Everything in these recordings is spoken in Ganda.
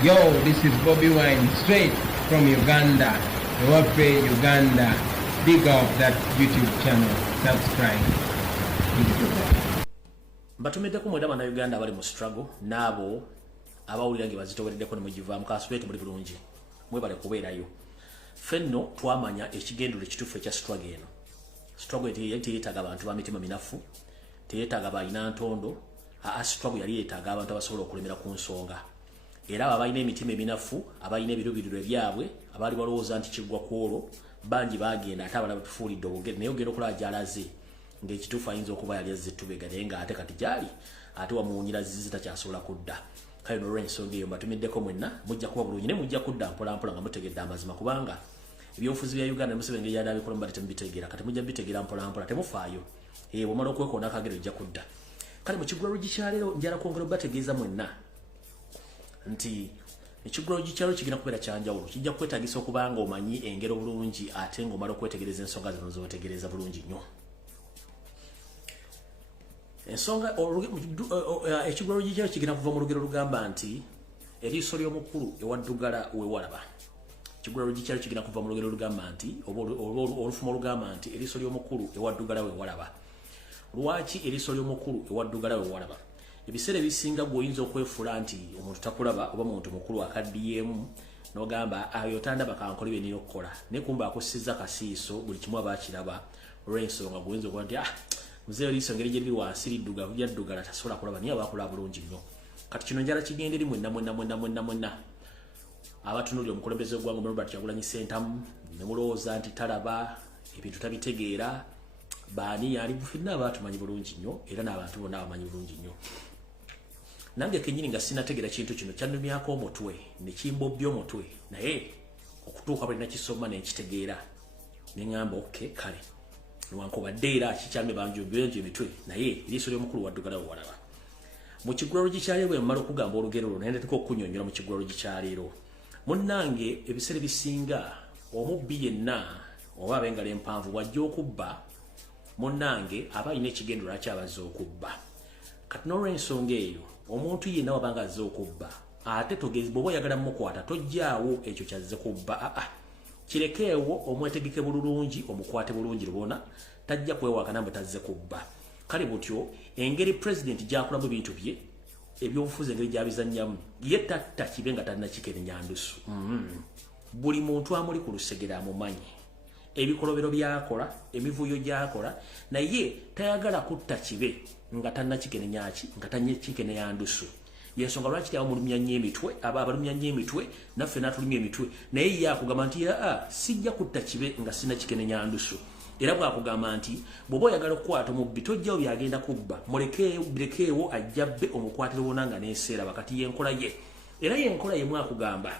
Yo, this is Bobi Wine, straight from Uganda. Ewaffe, Uganda. Big up that YouTube channel. Subscribe. Batumedeko mwedaba na Uganda abali mu struggle nabo abawulirange bazitowereddeko ne mugivaamu kaswetu muri bulungi mwebale kubeerayo. Fenno twamanya ekigendero ekituufu ekya struggle eno. Struggle yeetaaga abantu ba mitima minafu, teyeetaaga balina ntondo. Struggle yali yeetaaga abantu abasobola okulemera ku nsonga. Era abalina emitima eminafu, abalina ebirubiriro ebyabwe, abali balowooza nti kiggwa kwolwo, bangi bagenda ate abalala batufuulidde obugere naye ogenda okulaba gy'alaze ng'ekituufu ayinza okuba yali azze tubega naye ng'ate kati gyali ate wamuwunyira zizi takyasobola kudda. Kale n'olw'ensonga eyo mbatumiddeko mwenna mujja kuba bulungi ne mujja kudda mpolampola nga mutegedde amazima kubanga ebyobufuzi bya Uganda Museveni engeri yali abikola mbadde temubitegeera kati mujja bitegeera mpolampola temufaayo bw'omala okwekoona akagero ojja kudda. Kale mu kiggwaro gikyaleero njala kwongera obategeeza mwenna nti ekiggwaro gikyalo kigenda kubeera kyanjawulo kijja kwetaagisa okuba nga omanyi engero bulungi ate ng'omala okwetegereza ensonga zino z'otegereza bulungi nnyo. Ensonga ekiggwaro gikyalo kigenda kuva mu lugero lugamba nti eriiso ly'omukulu ewaddugala weewalaba. Ekiggwaro gikyalo kigenda kuva mu lugero lugamba nti olufumo olugamba nti eriiso ly'omukulu ewaddugala weewalaba. Lwaki eriiso ly'omukulu ewaddugala weewalaba? Ebiseera ebisinga gw'oyinza okwefuula nti omuntu takulaba oba muntu mukulu akaddiyeemu n'ogamba ayotandaba kankole bye nina okukola naye kumba akusizza kasiiso buli kimu aba akiraba olw'ensonga gw'oyinza okuba nti muzeeyo eriiso ngeri gye liri wansi liddugavu lyaddugala tasobola kulaba naye aba akulaba bulungi nnyo. Kati kino njala kigenda eri mwenna abatunuulira omukulembeze w'eggwanga Robert Kyagulanyi Ssentamu ne mulowooza nti talaba ebintu tabitegeera baani yali ffenna abaatumanyi bulungi nnyo era n'abantu bonna abamanyi bulungi nnyo. Nange kennyini nga sinategeera kintu kino kyannumyako omutwe ne kimbobbya omutwe naye okutuuka bwe nakisoma ne nkitegeera ne ŋŋamba oke kale newankubadde era kikyamye banjombyonjo emitwe naye eriiso ly'omukulu waddugala wewalaba. Mu kiggwaro gikyaleero bwe mmala okugamba olugero olwo naye ndeteka okunyonnyola mu kiggwaro gikyaleero munnange ebiseera ebisinga omubbi yenna oba ab'engalo empanvu bw'ajja okubba munnange aba alina ekigendero lwaki abazze okubba. Kati n'olw'ensonga eyo omuntu yenna wabanga azze okubba ate togezi bw'oba oyagala mukwata tojjaawo ekyo kyazze kubba kirekeewo omwetegeke bulungi omukwate bulungi lubona tajja kwewakana mbu tazze kubba. Kale butyo engeri pulezidenti gy'akolamu ebintu bye ebyobufuzi engeri gy'abizannyamu ye tatta kibe nga talina kikenenya ndusu. Buli muntu amuli ku lusegere amumanyi ebikolobero byakola emivuyo gyakola naye tayagala kutta kibe nga talina kikenenya nga tanye kikenenya ndusu. Yensonga lwaki awo mulumya nnyo emitwe abalumya nnyo emitwe naffe n'atulumya emitwe naye ye akugamba nti sijja kutta kibe nga sina kikenenya ndusu. Era bw'akugamba nti bw'oba oyagala okukwata omubbi tojjawo byagenda kubba birekeewo ajja bbe omukwatire wona nga neeseera bakati y'enkola ye. Era y'enkola yemu akugamba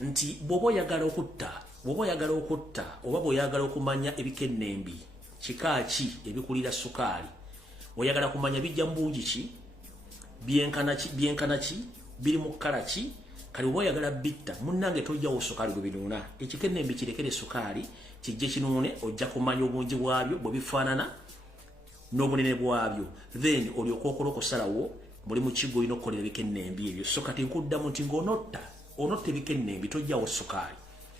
nti bw'oba oyagala okutta oba bw'oyagala okumanya ebikennembi kika ki ebikulira sukaali oyagala kumanya bijja mu bungi ki byenkana ki biri mu kkala ki kale oba oyagala bitta munnange tojjawo sukaali gwe binuuna ekikennembi kirekere sukaali kijje kinuune ojja kumanya obungi bwabyo bwe bifaanana n'obunene bwabyo then olyoka okola okusalawo muli mu kigo olina okukolera ebikennembi ebyo. So kati nkuddamu nti ng'onotta ebikennembi tojjawo sukaali.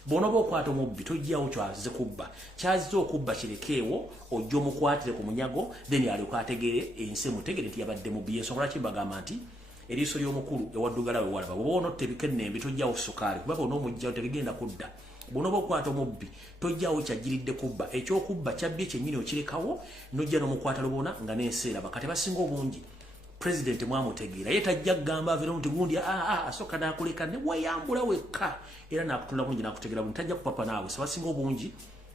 Bw'onooba okwata omubbi tojjawo kyazze kubba kyazze okubba kirekeewo ojja omukwatire ku munyago then alyoka ategeere ensi emutegere nti yabadde mubbi. Ensonga lwaki mbagamba nti eriiso ly'omukulu ewaddugala wewalaba bw'oba onotta ebikennembi tojjawo sukaali kubanga onoomugjawo tebigenda kudda. Bw'onooba okwata omubbi tojjawo kyajjiridde kubba ekyokubba kyabbye kyennyini okirekawo n'ojja n'omukwata lubona nga n'enseera bakati basinga obungi President mwamutegeera ye tajja kugamba aveero nti gundi asooka n'akuleka ne weeyambula wekka era n'akutula bungi n'akutegeera bungi tajja kupapa naawe sebasinga obungi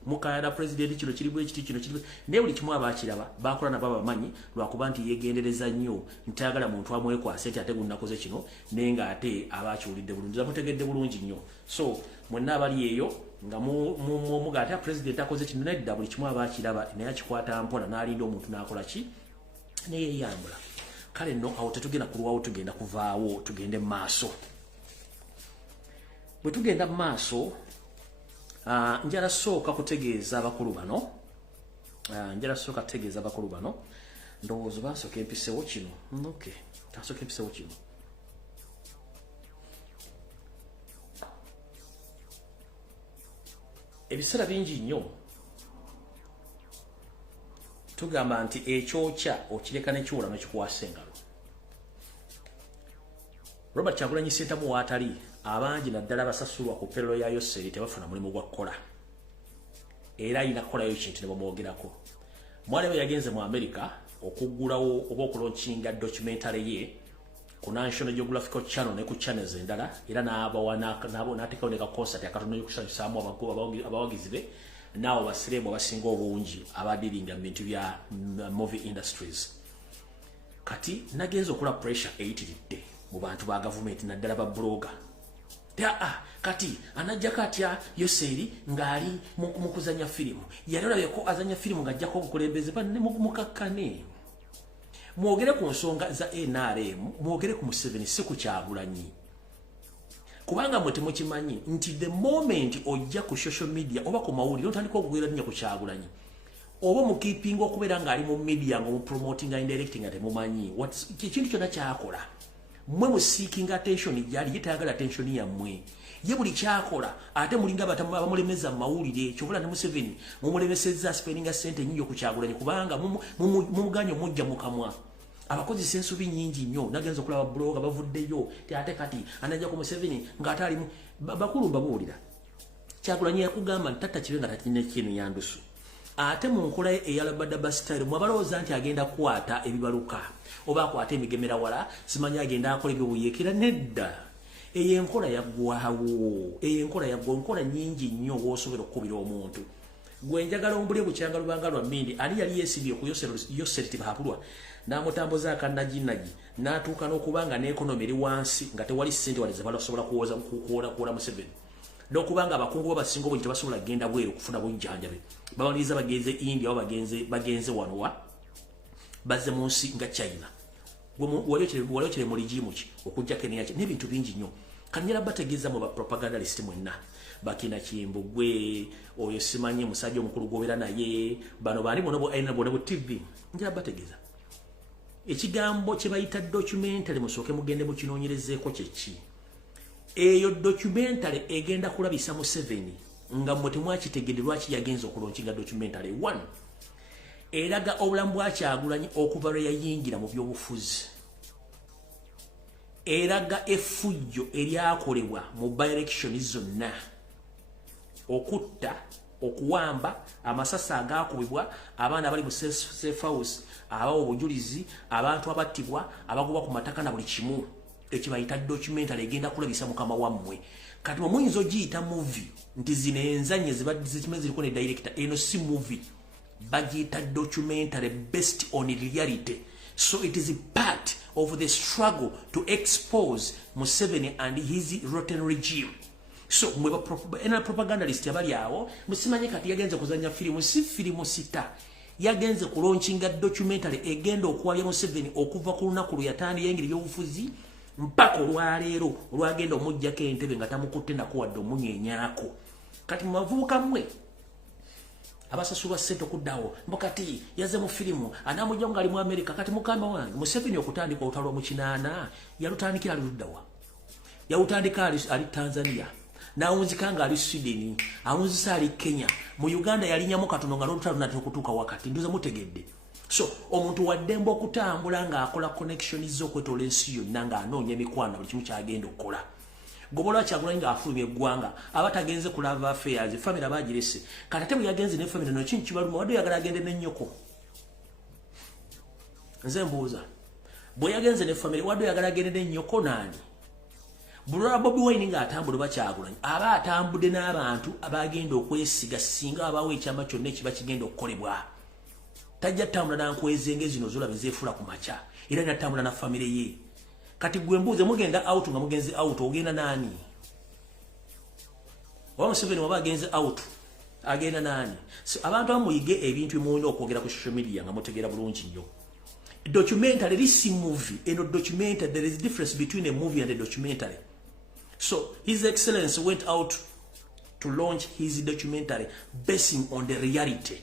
mukayana President kino kiri bwe kiti kino kiri naye buli kimu abaakiraba baakola nabo abamanyi lwakuba nti yeegendereza nnyo ntayagala muntu amwekwase nti ate gunnakoze kino naye ng'ate abaakiwulidde bulungi amutegedde bulungi nnyo. So mwenna abali eyo nga muga ate President akoze kino nedda buli kimu abaakiraba naye akikwata mpola n'alinda omuntu n'akola ki neyeeyambula. Kale no awo tetugenda kulwawo tugenda kuvaawo tugende mu maaso. Bwe tugenda mu maaso njala sooka kutegeeza abakulu bano ndowooza basooka empisewo kino tasooka empisewo kino ebisera bingi nnyo tugamba nti ekyokya okireka nekiwula nekikwasa engalo. Robert Kyagulanyi Ssentamu waatali abangi naddala basasulwa ku payroll ya Yoseri tebafuna mulimu gwa kukola era ayina kukolayo ekintu ne bamwogerako. Mwali we yagenze mu America okuggulawo oba okulonkinga documentary ye ku National Geographic Channel ne ku channels endala era n'ateekawo ne ka concert akatono y'okusanyusaamu abawagizi be naawo basiremu abasinga obungi abadiringa mu bintu bya movie industries. Kati nagenze okula pressure eyitiridde mu bantu ba government naddala ba blogger. Kati anajjako atya Yoseri ng'ali mu kuzanya firimu. Yalolabye ko azanya firimu ng'ajjako obukulembeze banne mukakkane. Mwogere ku nsonga za NRM, mwogere ku Museveni si ku Kyagulanyi. Kubanga mwe temukimanyi nti the moment ojja ku social media oba ku mawulire otandika okugwira nnyo ku Kyagulanyi oba mukipinga okubeera ng'ali mu media nga mupromoting and directing ate mumanyi ekintu kyonna kyakola mwe mu seeking attention gyali yetayagala attention yammwe ye buli kyakola ate mulinga abamulemeza mawulire kyobula ne Museveni mumulemesezza spendinga sente nnyingi ku Kyagulanyi kubanga mumuganyo mujja mukamwa abakozi sensubi nyingi nnyo nagenza okulaba blog bavuddeyo ate kati anajja ku Museveni ng'atali bakulu mbabuulira Kyagulanyi yakugamba ntata kibenga takinne kintu yandusu ate mu nkola eyalabadaba style mwabalowooza nti agenda kukwata ebibaluka oba akwata emigemera wala simanyi agenda akola ebyobuyekera nedda eyo enkola yaggwawo enkola nyingi nnyo w'osobola okukubira omuntu gwe njagala ombule bukyanga lubanga lwa mmindi ani yali yeesibye ku Yoseri tibahapulwa n'amutambuza akannaginagi n'atuuka n'okubanga n'ekonomi eri wansi nga tewali ssente wali ze balasobola kuwola Museveni n'okubanga abakungu babasinga obungi tebasobola kugenda bweru okufuna bujjanjabe babaliriza bagenze India oba bagenze wano bazze mu nsi nga China wali okire mu ligimu ki okujja Kenya n'ebintu bingi nnyo kanyera bategeeza mu bapropagandalist mwenna bakina Kimbugwe oyo simanyi musajja omukulu gwobeera naye bano bali munobo aina bono TV njera bategeeza ekigambo kye bayita documentary musooke mugende mukinoonyerezeeko kyeki eyo documentary egenda kulabisa Museveni nga mmwe temwakitegedde lwaki yagenza okulonkinga documentary 1 eraga obulamu bwa Kyagulanyi okuva lwe yayingira mu byobufuzi eraga effujjo eryakolebwa mu by-election zonna okutta okuwamba amasasa agakubibwa abaana bali mu safe house abawo obujulizi abantu abattibwa abagoba ku mataka na buli kimu ekibayita documentary egenda kulabisa mukama wammwe kati muyinza ogiyita movie nti zino enzanye zibadde ziriko ne director eno si movie bagiyita documentary based on reality so it is a part of the struggle to expose Museveni and his rotten regime. So mwe propagandalist abali awo musimanye kati yagenze kuzanya filimu si filimu sita yagenze kulauncinga documentary egenda okuwabya Museveni okuva ku lunaku luyatandi yengeri y'obufuzi mpaka olwaleero olwagenda omujjako entebe nga tamukutte nakuwadde omunyenyaako kati mubavubuka mmwe abasasulwa ssente okuddawo mbokati yaze mu filimu anamujja nga ali mu America kati mukama wange Museveni okutandika olutalo mu kinaana yalutandikira aluddawa yalutandika ali Tanzania nawunzika nga ali Sweden awunzisa ali Kenya mu Uganda yalinyamu katono nga lutalo natera okutuuka wakati nduza mutegedde so omuntu waddemba okutambula nga akola connection z'okwetola ensi yonna nga anoonya emikwano buli kimu kyagenda okukola gobola Kyagulanyi nga afulumya eggwanga abatagenze kulava affairs family abagirese kati ate bwe yagenze ne family no kintu kibaluma wadde yagala agende n'ennyoko nze mbuuza bwe yagenze ne family wadde yagala agende n'ennyoko naani bulwa Bobi Wine nga atambula ba Kyagulanyi aba atambudde n'abantu abagenda okwesiga singa abawo ekyama kyonna ekiba kigenda okukolebwa tajja tambula nankwezenge zino zolaba zeefula ku maca era natambula na family ye kati gwe mbuuze mugenda out nga mugenze out ogenda nani wa Museveni waba agenze out agenda nani so abantu amuyige ebintu emuwina okwogera ku social media nga mutegeera bulungi nnyo documentary this movie and documentary there is a difference between a movie and a documentary so His Excellency went out to launch his documentary basing on the reality.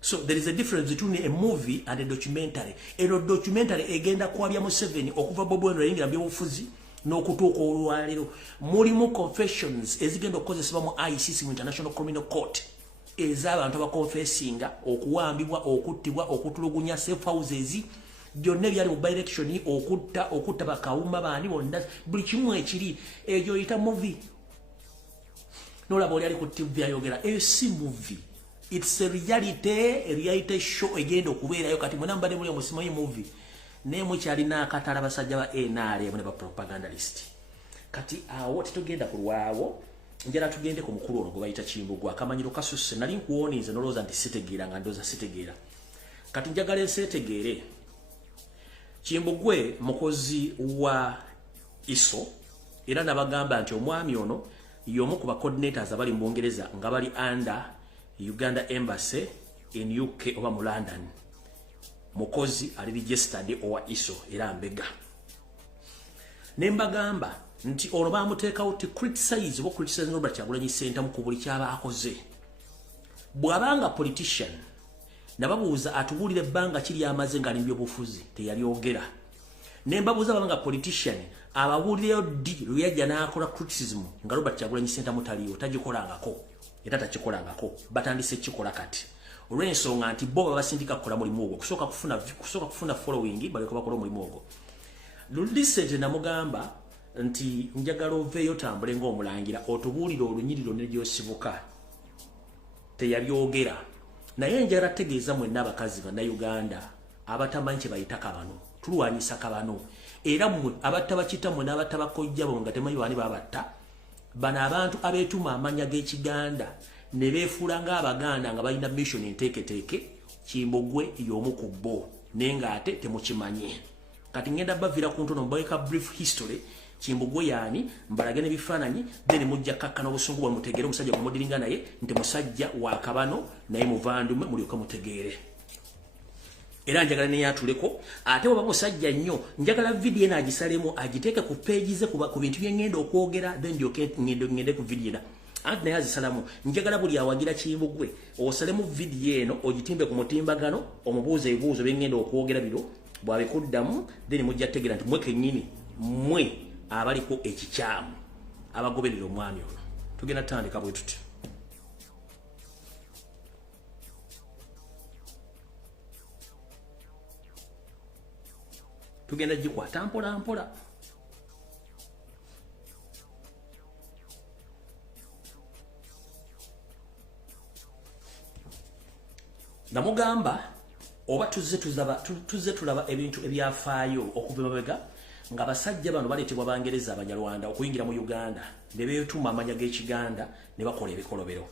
So there is a difference between a movie and a documentary. A documentary egenda kwabya Museveni okuva Bobi Wine yingira byobufuzi n'okutuuka olwaleero mulimu confessions ezigenda okukozesebwa mu ICC mu International Criminal Court ez'abantu abakonfesinga okuwambibwa okuttibwa okutulugunya safe houses byonna ebyali mu by-election okutta bakawuma baani bonna buli kimu ekiri egyo oyita movie n'olaba oli ali ku TV ayogera eyo si movie. It's a reality show egenda okubeerayo kati mwena mbadde muli omusimanyi movie naye mukyalina akatala basajja ba NRM ne ba propagandalist kati awo tetugenda kulwawo njala tugende ku mukulu ono gwe bayita Kimbugwe akamanyiro kasuse nali nkuwonize noloza nti sitegeera nga ndoza sitegeera kati njagala ensetegeere Kimbugwe mukozi wa ISO era nabagamba nti omwami ono y'omu ku ba coordinators abali mu Bungereza nga bali under Uganda Embassy in UK oba mu London. Mukozi ali registered owa ISO era mbega. Nembagamba nti ono bamuteekawo ti criticize bo criticize Robert Kyagulanyi Ssentamu mu kubuli kyaba akoze. Bwabanga politician nababuuza atubulire ebbanga kiri amaze nga limbyo bufuzi teyalyogera. Nembabuuza babanga politician ababulire ddi luyajja n'akola criticism nga Robert Kyagulanyi Ssentamu taliyo tagikolangako. Era takikolangako batandise kikola kati olw'ensonga nti bo babasindika kukola mulimu ogwo kusooka kufuna following baleka bakola omulimu ogwo. Lulisete namugamba nti njagala oveeyo tambule ng'omulangira otubuulire olunyiriro ne gyosibuka teyabyogera naye njagala tegeeza mwenna abakazi bannayuganda abatamanyi kye bayita kabano tulwanyisa kabano era mmwe abatta bakita mmwe n'abatta bakojjabo nga temanyi baani babatta bana abantu abeetuma amanya g'Ekiganda ne beefuula ng'Abaganda nga balina mission enteeketeeke Kimbugwe y'omu ku bo naye ng'ate temukimanye. Kati ngenda bavira ku ntono mbaika brief history Kimbugwe yaani mbalage n'ebifaananyi then mujja kakkana obusungu bwa mutegeere omusajja gwe mudiringa naye nti musajja wa kabano naye muvandume mulyoka mutegeere. Era njagala ne yatuleko ate oba musajja nnyo njagala video ena agisalemu agiteeke ku pages ku bintu bye ngenda okwogera then ngende ku video ena ate naye azisalamu njagala buli awagira Kimbugwe osalemu video eno ogitimbe ku mutimbagano omubuuze ebibuuzo bye ngenda okwogera biro bwabikuddamu then mujja tegeera nti mwe kennyini mwe abaliko ekikyamu abagoberera omwami ono. Tugenda tutandika bwe tuti. Tugenda gikwata mpola mpola. Namugamba oba tuzze tulaba ebintu ebyafaayo okuva emabega nga basajja bano baleetebwa Bangereza Abanyarwanda okuyingira mu Uganda ne beetuma amanya g'Ekiganda ne bakola ebikolobero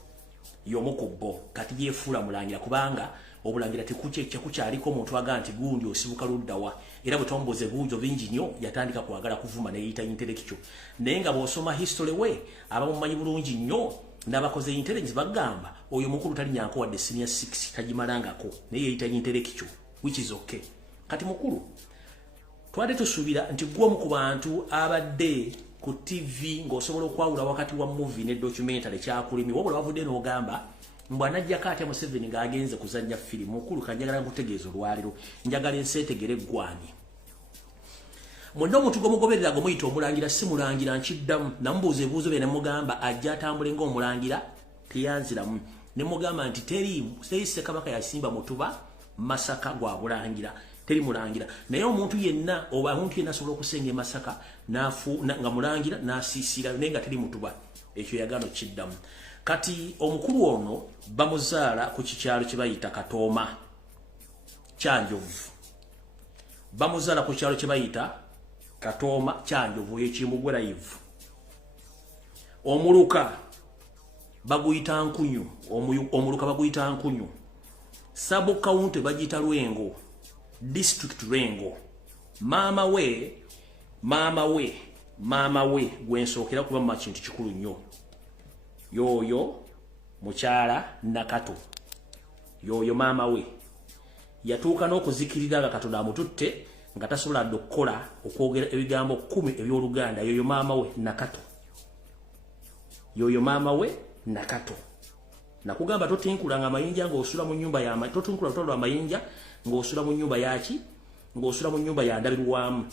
y'omu ku bo kati yeefuula mulangira kubanga obulangira tekukyaliko omuntu aga nti gundi osibuka luddawa era bwe twambuuza ebibuuzo bingi nnyo yatandika kwagala kuvuma ne yeyita intellectual naye nga bw'osoma history we abamumanyi bulungi nnyo n'abakoze intelligence bagamba oyo mukulu tali nyanko wadde senior 6 tagimalangako naye yeyita intellectual which is okay. Kati mukulu twade tusuubira nti gwomu ku bantu abadde ku TV ng'osobola okwawula wakati wa movie ne documentary kyakulimi wabula wavudde n'ogamba mbwanajjako ate Museveni ng'agenze kuzannya firimu mukulu kanjagala nkutegeeza olwaliro njagala enseetegere gwani mwonna omuntu gwomugoberera gwemuyita omulangira si mulangira nkiddamu namubuuza ebibuuzo bye ne mugamba ajja atambule ng'omulangira teyanziramu ne mugamba nti teri Ssekabaka yasimba mutuba Masaka gwa bulangira teri mulangira naye omuntu yenna oba omuntu yenna asobola okusenga Masaka nga mulangira n'asiisira naye nga teri mutuba ekyo yagano kiddamu. Kati omukulu ono bamuzaala ku kikyalo kye bayita Katooma Kyanjovu bamuzaala ku kyalo kye bayita Katooma Kyanjovu y'Ekimbugwe live. Omuluka baguyita Nkunyu omuluka baguyita Nkunyu sub county bagiyita Lwengo district Lwengo. Maama we gwensookera kuba mu kintu kikulu nnyo yoyo mukyala Nakato yoyo maama we yatuuka n'okuzikirira nga Katonda amututte nga tasobola okukola okwogera ebigambo 10 eby'Oluganda yoyo maama we Nakato yoyo maama we Nakato. Nakugamba totinkulanga amayinja ng'osula mu nnyumba ya totinkula lutalo amayinja ng'osula mu nnyumba yaki ng'osula mu nnyumba ya ndabirwamu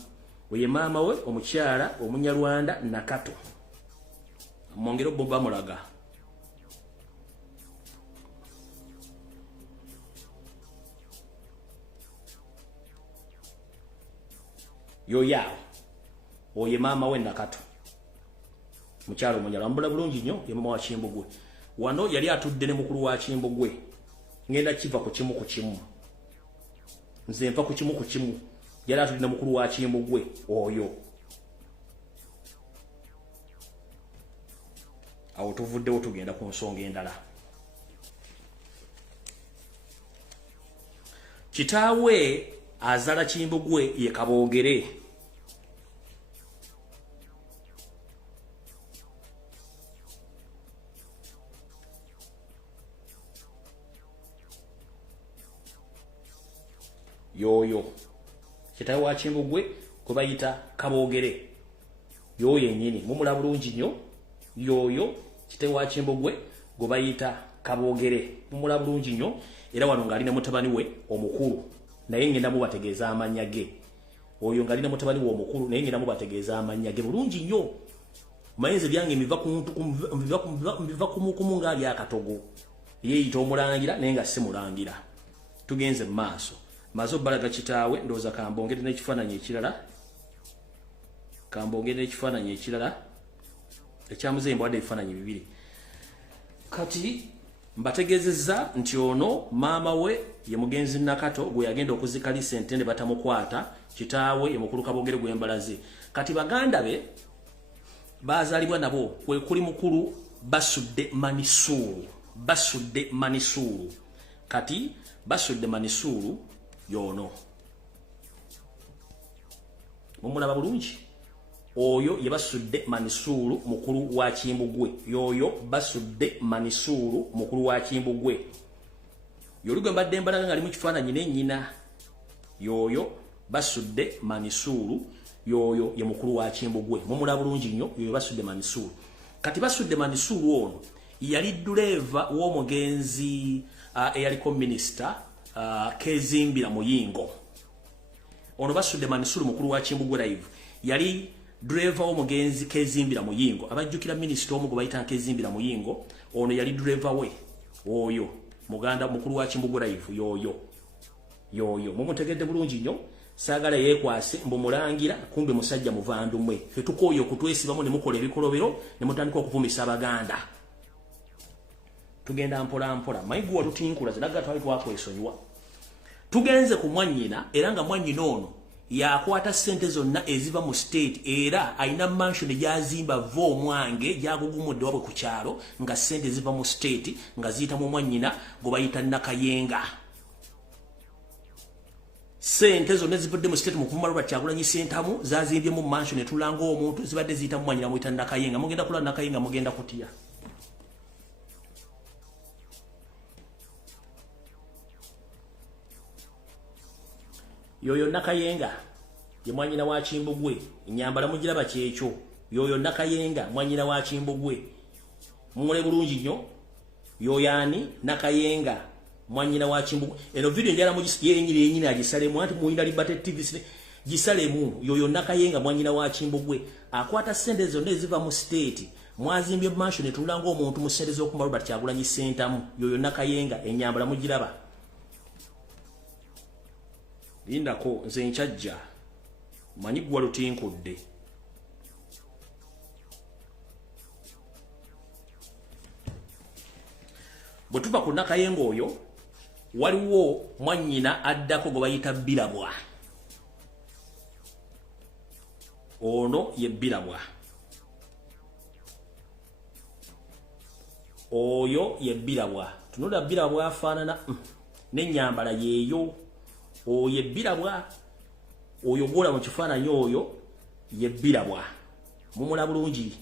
oye maama we omukyala omunyarwanda Nakato mwongero Boba mulaga yo yao oye maama we Nakato mukyalo munyala mbula bulungi nnyo ye mama wa Kimbugwe wano yali atudde ne mukulu wa Kimbugwe ngenda kiva ku kimu nze mpa ku kimu yali atudde ne mukulu wa Kimbugwe oyo awo tuvuddewo tugenda ku nsonga endala kitaawe azala Kimbugwe ye Kabogere yoyo kitaawe wa Kimbugwe kwe bayita Kabogere yoyo yennyini mumula bulungi nnyo yoyo kitaawe wa Kimbugwe gwe bayita Kabogere mumula bulungi nnyo era wano ng'alina mutabani we omukulu naye ngenda mubategeeza amannya ge oyo ng'alina mutabani we omukulu naye ngenda mubategeeza amannya ge bulungi nnyo mayinza byange mbiva kumukumu ng'ali akatogo yeeyita omulangira naye nga si mulangira tugenze mu maaso mazo balaga kitaawe ndooza kambongere n'ekifaananyi ekirala ekyamuzembe wadde ebifaananyi bibiri kati mbategezezza nti ono maama we ye mugenzi Nakato gwe yagenda okuzikalisa entende batamukwata kitaawe ye mukulu Kabogere gwe mbalaze kati baganda be bazalibwa nabo kwe kuli mukulu Basudde Manisulu kati Basudde Manisulu yono mumulaba bulungi oyo ye Basudde Manisulu mukulu wa Kimbugwe yoyo Basudde Manisulu mukulu wa Kimbugwe yoligwe mbadde mbalaga ngali mu kifaananyi n'ennyina yoyo Basudde Manisulu yoyo ye mukulu wa Kimbugwe mumulaba bulungi nnyo yoyo Basudde Manisulu kati Basudde Manisulu ono yali dureva w'omugenzi eyaliko minisita Kezimbira Muyingo ono Basudde Manisulu mukulu wa Kimbugwe live yali driver w'omugenzi Kezimbira Muyingo abajjukira minisita omu gwe bayita Kezimbira Muyingo ono yali driver we oyo muganda mukulu wa Kimbugwe live yoyo mumutegedde bulungi nnyo saagala yeekwase mbumulangira kumbe musajja muvandumwe ffe tukooye okutwesibamu ne mukola ebikolobero ne mutandika okuvumisa abaganda tugenda mpola mayigwa lutinkula zinaga twali twakwesonyiwa tugenze ku mwannyina era nga mwannyina ono yakwata ssente zonna eziva mu state era alina mansion gyazimba vo omwange gyagugumudde wabwe ku kyalo nga ssente ziva mu state nga ziyita mu mwannyina gwe bayita Nakayenga ssente zonna ezivudde mu state mu kuvuma Robert Kyagulanyi Ssentamu zazimbye mu mansion etulanga omuntu zibadde ziyita mu mwannyina muyita Nakayenga mugenda kulaba Nakayenga mugenda kutya yoyo Nakayenga ye mwanyina wa Kimbugwe enyambala mugiraba kyekyo yoyo Nakayenga mwanyina wa Kimbugwe mumule bulungi nnyo yoyani Nakayenga mwanyina wa Kimbugwe eno video njala yenyini agisalemu anti muinda Liberty TV gisalemu yoyo Nakayenga mwanyina wa Kimbugwe akwata sente zonna eziva mu state mwazimbye mansion etulanga omuntu mu sente z'okumala Robert Kyagulanyi Ssentamu yoyo Nakayenga enyambala mugiraba lindako nze nkyajja manyi gwa lutinkudde bwe tuva ku Nakayenga oyo waliwo mwannyina addako gwe bayita Birabwa ono ye Birabwa oyo ye Birabwa tunula Birabwa afaanana n'ennyambala yeeyo oyo Birabwa oyo gwola mu kifaananyi oyo ye Birabwa mumula bulungi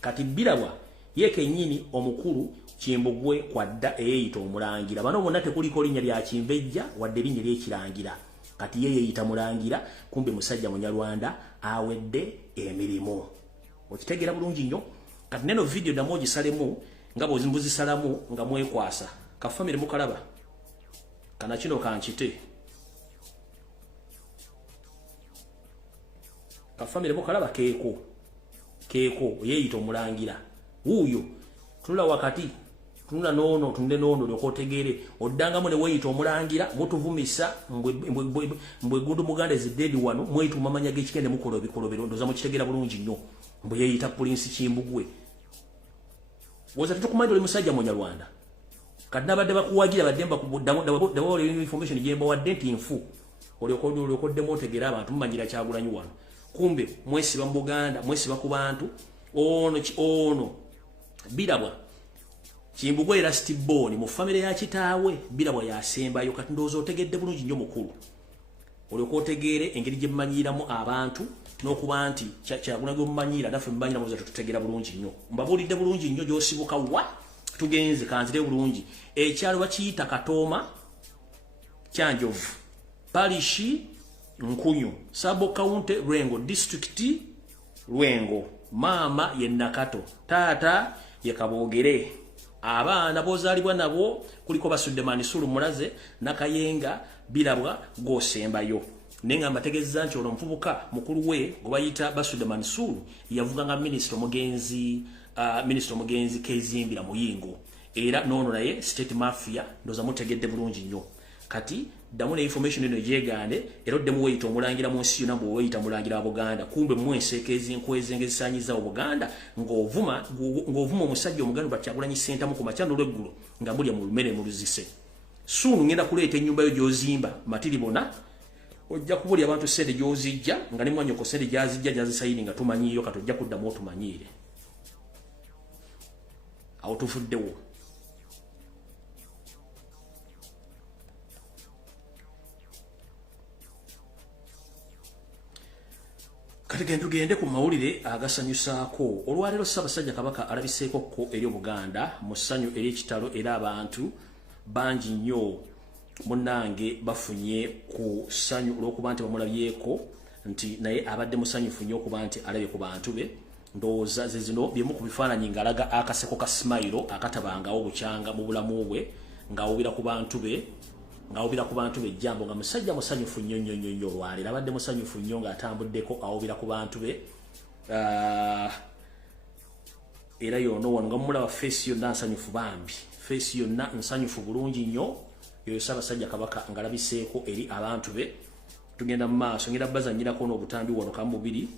kati Birabwa ye kennyini omukulu Kimbugwe kwadda eyeeyita omulangira bano bonna tekuliko linnya lya Kimbejja wadde linnya ly'ekirangira kati ye yeeyita mulangira kumbe musajja munyarwanda awedde emirimu okitegeera bulungi nnyo kati neno video ddamu ogisalemu nga bw'ozisalamu nga mwekwasa kafamire mukalaba kana kino kankite kafamile mukalaba keeko yeeyita omulangira wuuyo tunula wakati tunula noono tunde noono lyokotegeere oddangamu ne weeyita omulangira mutuvumisa mbwe gundu muganda eziddeedi wano mwetuma amanya g'ekigende mukola ebikolobero ndoza mukitegeera bulungi nnyo mbwe yeeyita pulinsi Kimbugwe woza tetukumanyi oli musajja Munyarwanda kati nabadde bakuwagira baddemba kubuddamu information gyemba wadde nti nfu olyokoddemu otegeera abantu mumanyira Kyagulanyi wano kumbe mwesiba mu Buganda mwesiba ku bantu ono birabwa Kimbugwe era Stiboni mu famire ya kitaawe birabwa yasembayo kati ndowooza otegedde bulungi nnyo mukulu olyokotegeere engeri gye mumanyiramu abantu n'okuba nti Kyagulanyi omumanyira naffe mumanyira muza tutegeera bulungi nnyo mbabuulidde bulungi nnyo gy'osibuka wa tugenze kanzire bulungi ekyalo bakiyita Katooma Kyanjovu Parishi Nkunyu Sabo County Lwengo District Lwengo Mama ye Nakato Taata ye Kabogere abaana bozaalibwa nabo kuliko Basudde Manisulu Mulaze Nakayenga Birabwa Gosembayo nenga mbategeza nti ono mfubuka mukulu we gobayita Basudde Manisulu yavuga nga minister omugenzi Kezimbira Muyingo era nono naye state mafia ndoza mutegedde bulungi nnyo kati damu ne information eno yegande era oddemu weyita omulangira mu nsi yonna bw'oyita mulangira wa Buganda kumbe mwenseekezi enkwezi ngezisaanyiza Obuganda ng'ovuma omusajja omuganda Kyagulanyi Center mu ku makyano lw'eggulo nga mulya mu lumere mu luzise suunu ngenda kuleeta ennyumba yo gy'ozimba matiri bona ojja kubulya abantu sente gy'ozijja nga ne mwanyoko sente gyazijja gyazisayini nga tumanyiyo kati ojja kuddamu otumanyiire awo tufuddewo kati tugende ku mawulire agasanyusaako olwaleero Ssaabasajja Kabaka alabiseeko ko eri Obuganda mu ssanyu eri ekitalo era abantu bangi nnyo munnange bafunye ku ssanyu olw'okuba nti bamulabyeko nti naye abadde musanyufu nnyo okuba nti alabye ku bantu be ndowooza ze zino byemu ku bifaananyi ng'alaga akaseko ka smayiro akatabangawo bukyanga mu bulamu bwe ng'awubira ku bantu be ejjambo nga musajja musanyufu nnyo olwaleero abadde musanyufu nnyo ng'atambuddeko awubira ku bantu be era yono wano nga mumulaba feesi yonna nsanyufu bambi feesi yonna nsanyufu bulungi nnyo yoyo Ssaabasajja Kabaka ngalabiseeko eri abantu be tugenda mu maaso ngenda bazanyirako n'obutambi wano kamubiri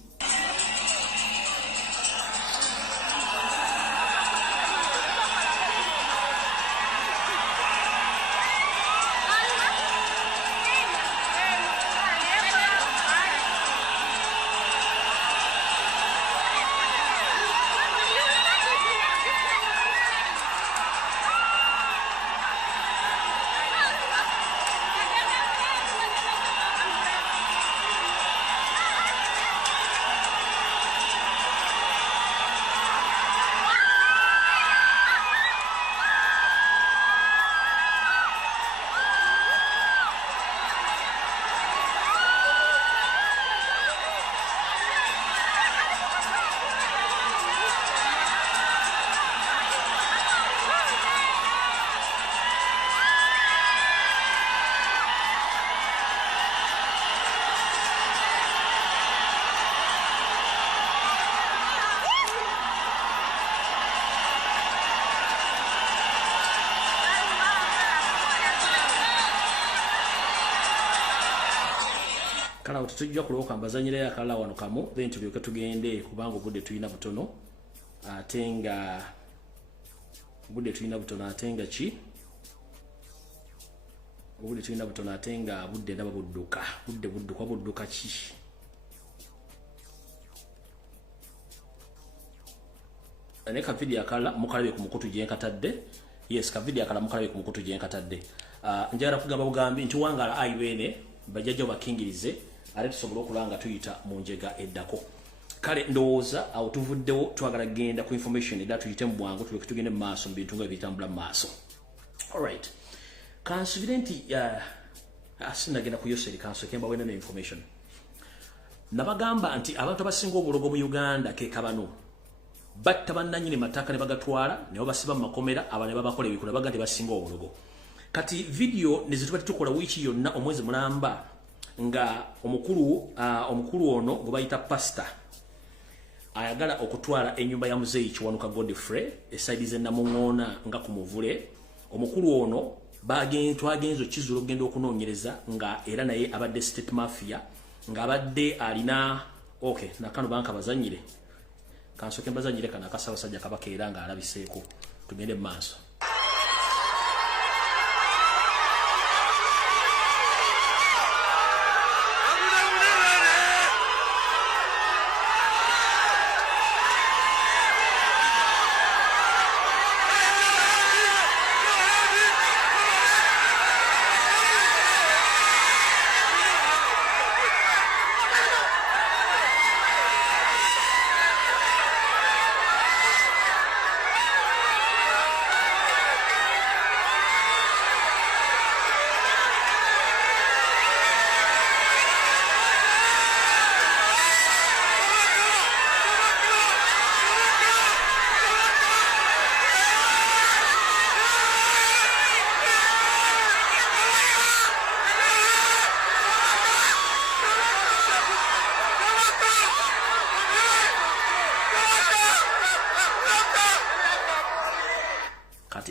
kala tutujja kulooka mbazanyira ya kala wano kamu then tulyoke tugende kubanga obudde tulina butono atenga budde tulina butono atenga ki obudde tulina butono atenga budde ndaba budduka ki ane ka video akala mukalabe ku mukutu je nkatadde yes ka video akala mukalabe ku mukutu je nkatadde njagala kugamba bugambi nti wangala ayiwene bajjajja bakingirize ale tusobola okulanga tuyita mu njega eddako kale ndowooza awo tuvuddewo twagala genda ku information edda tuyite mu bwangu tuleke tugende mu maaso mu bintu nga ebitambula mu maaso alright kansubire nti sinagenda ku yoseri kansokemba wena no information nabagamba nti abantu abasinga obulogo mu Uganda ke kabano batta bannanyini mataka ne bagatwala ne basiba mu makomera abane babakola ebikula baga nti basinga obulogo kati video nezituba tukola wiki yonna omwezi mulamba nga omukulu ono gwe bayita pastor ayagala okutwala ennyumba ya muzeeyi Kiwanuka Godfrey eside ze Namungona nga ku Muvule. Omukulu ono twagenze okizula okugenda okunoonyereza nga era naye abadde state mafia nga abadde alina nakano banka bazanyire kansoke mbazanyire kana akasabasajja kabakeera nga alabiseeko tugende mu maaso.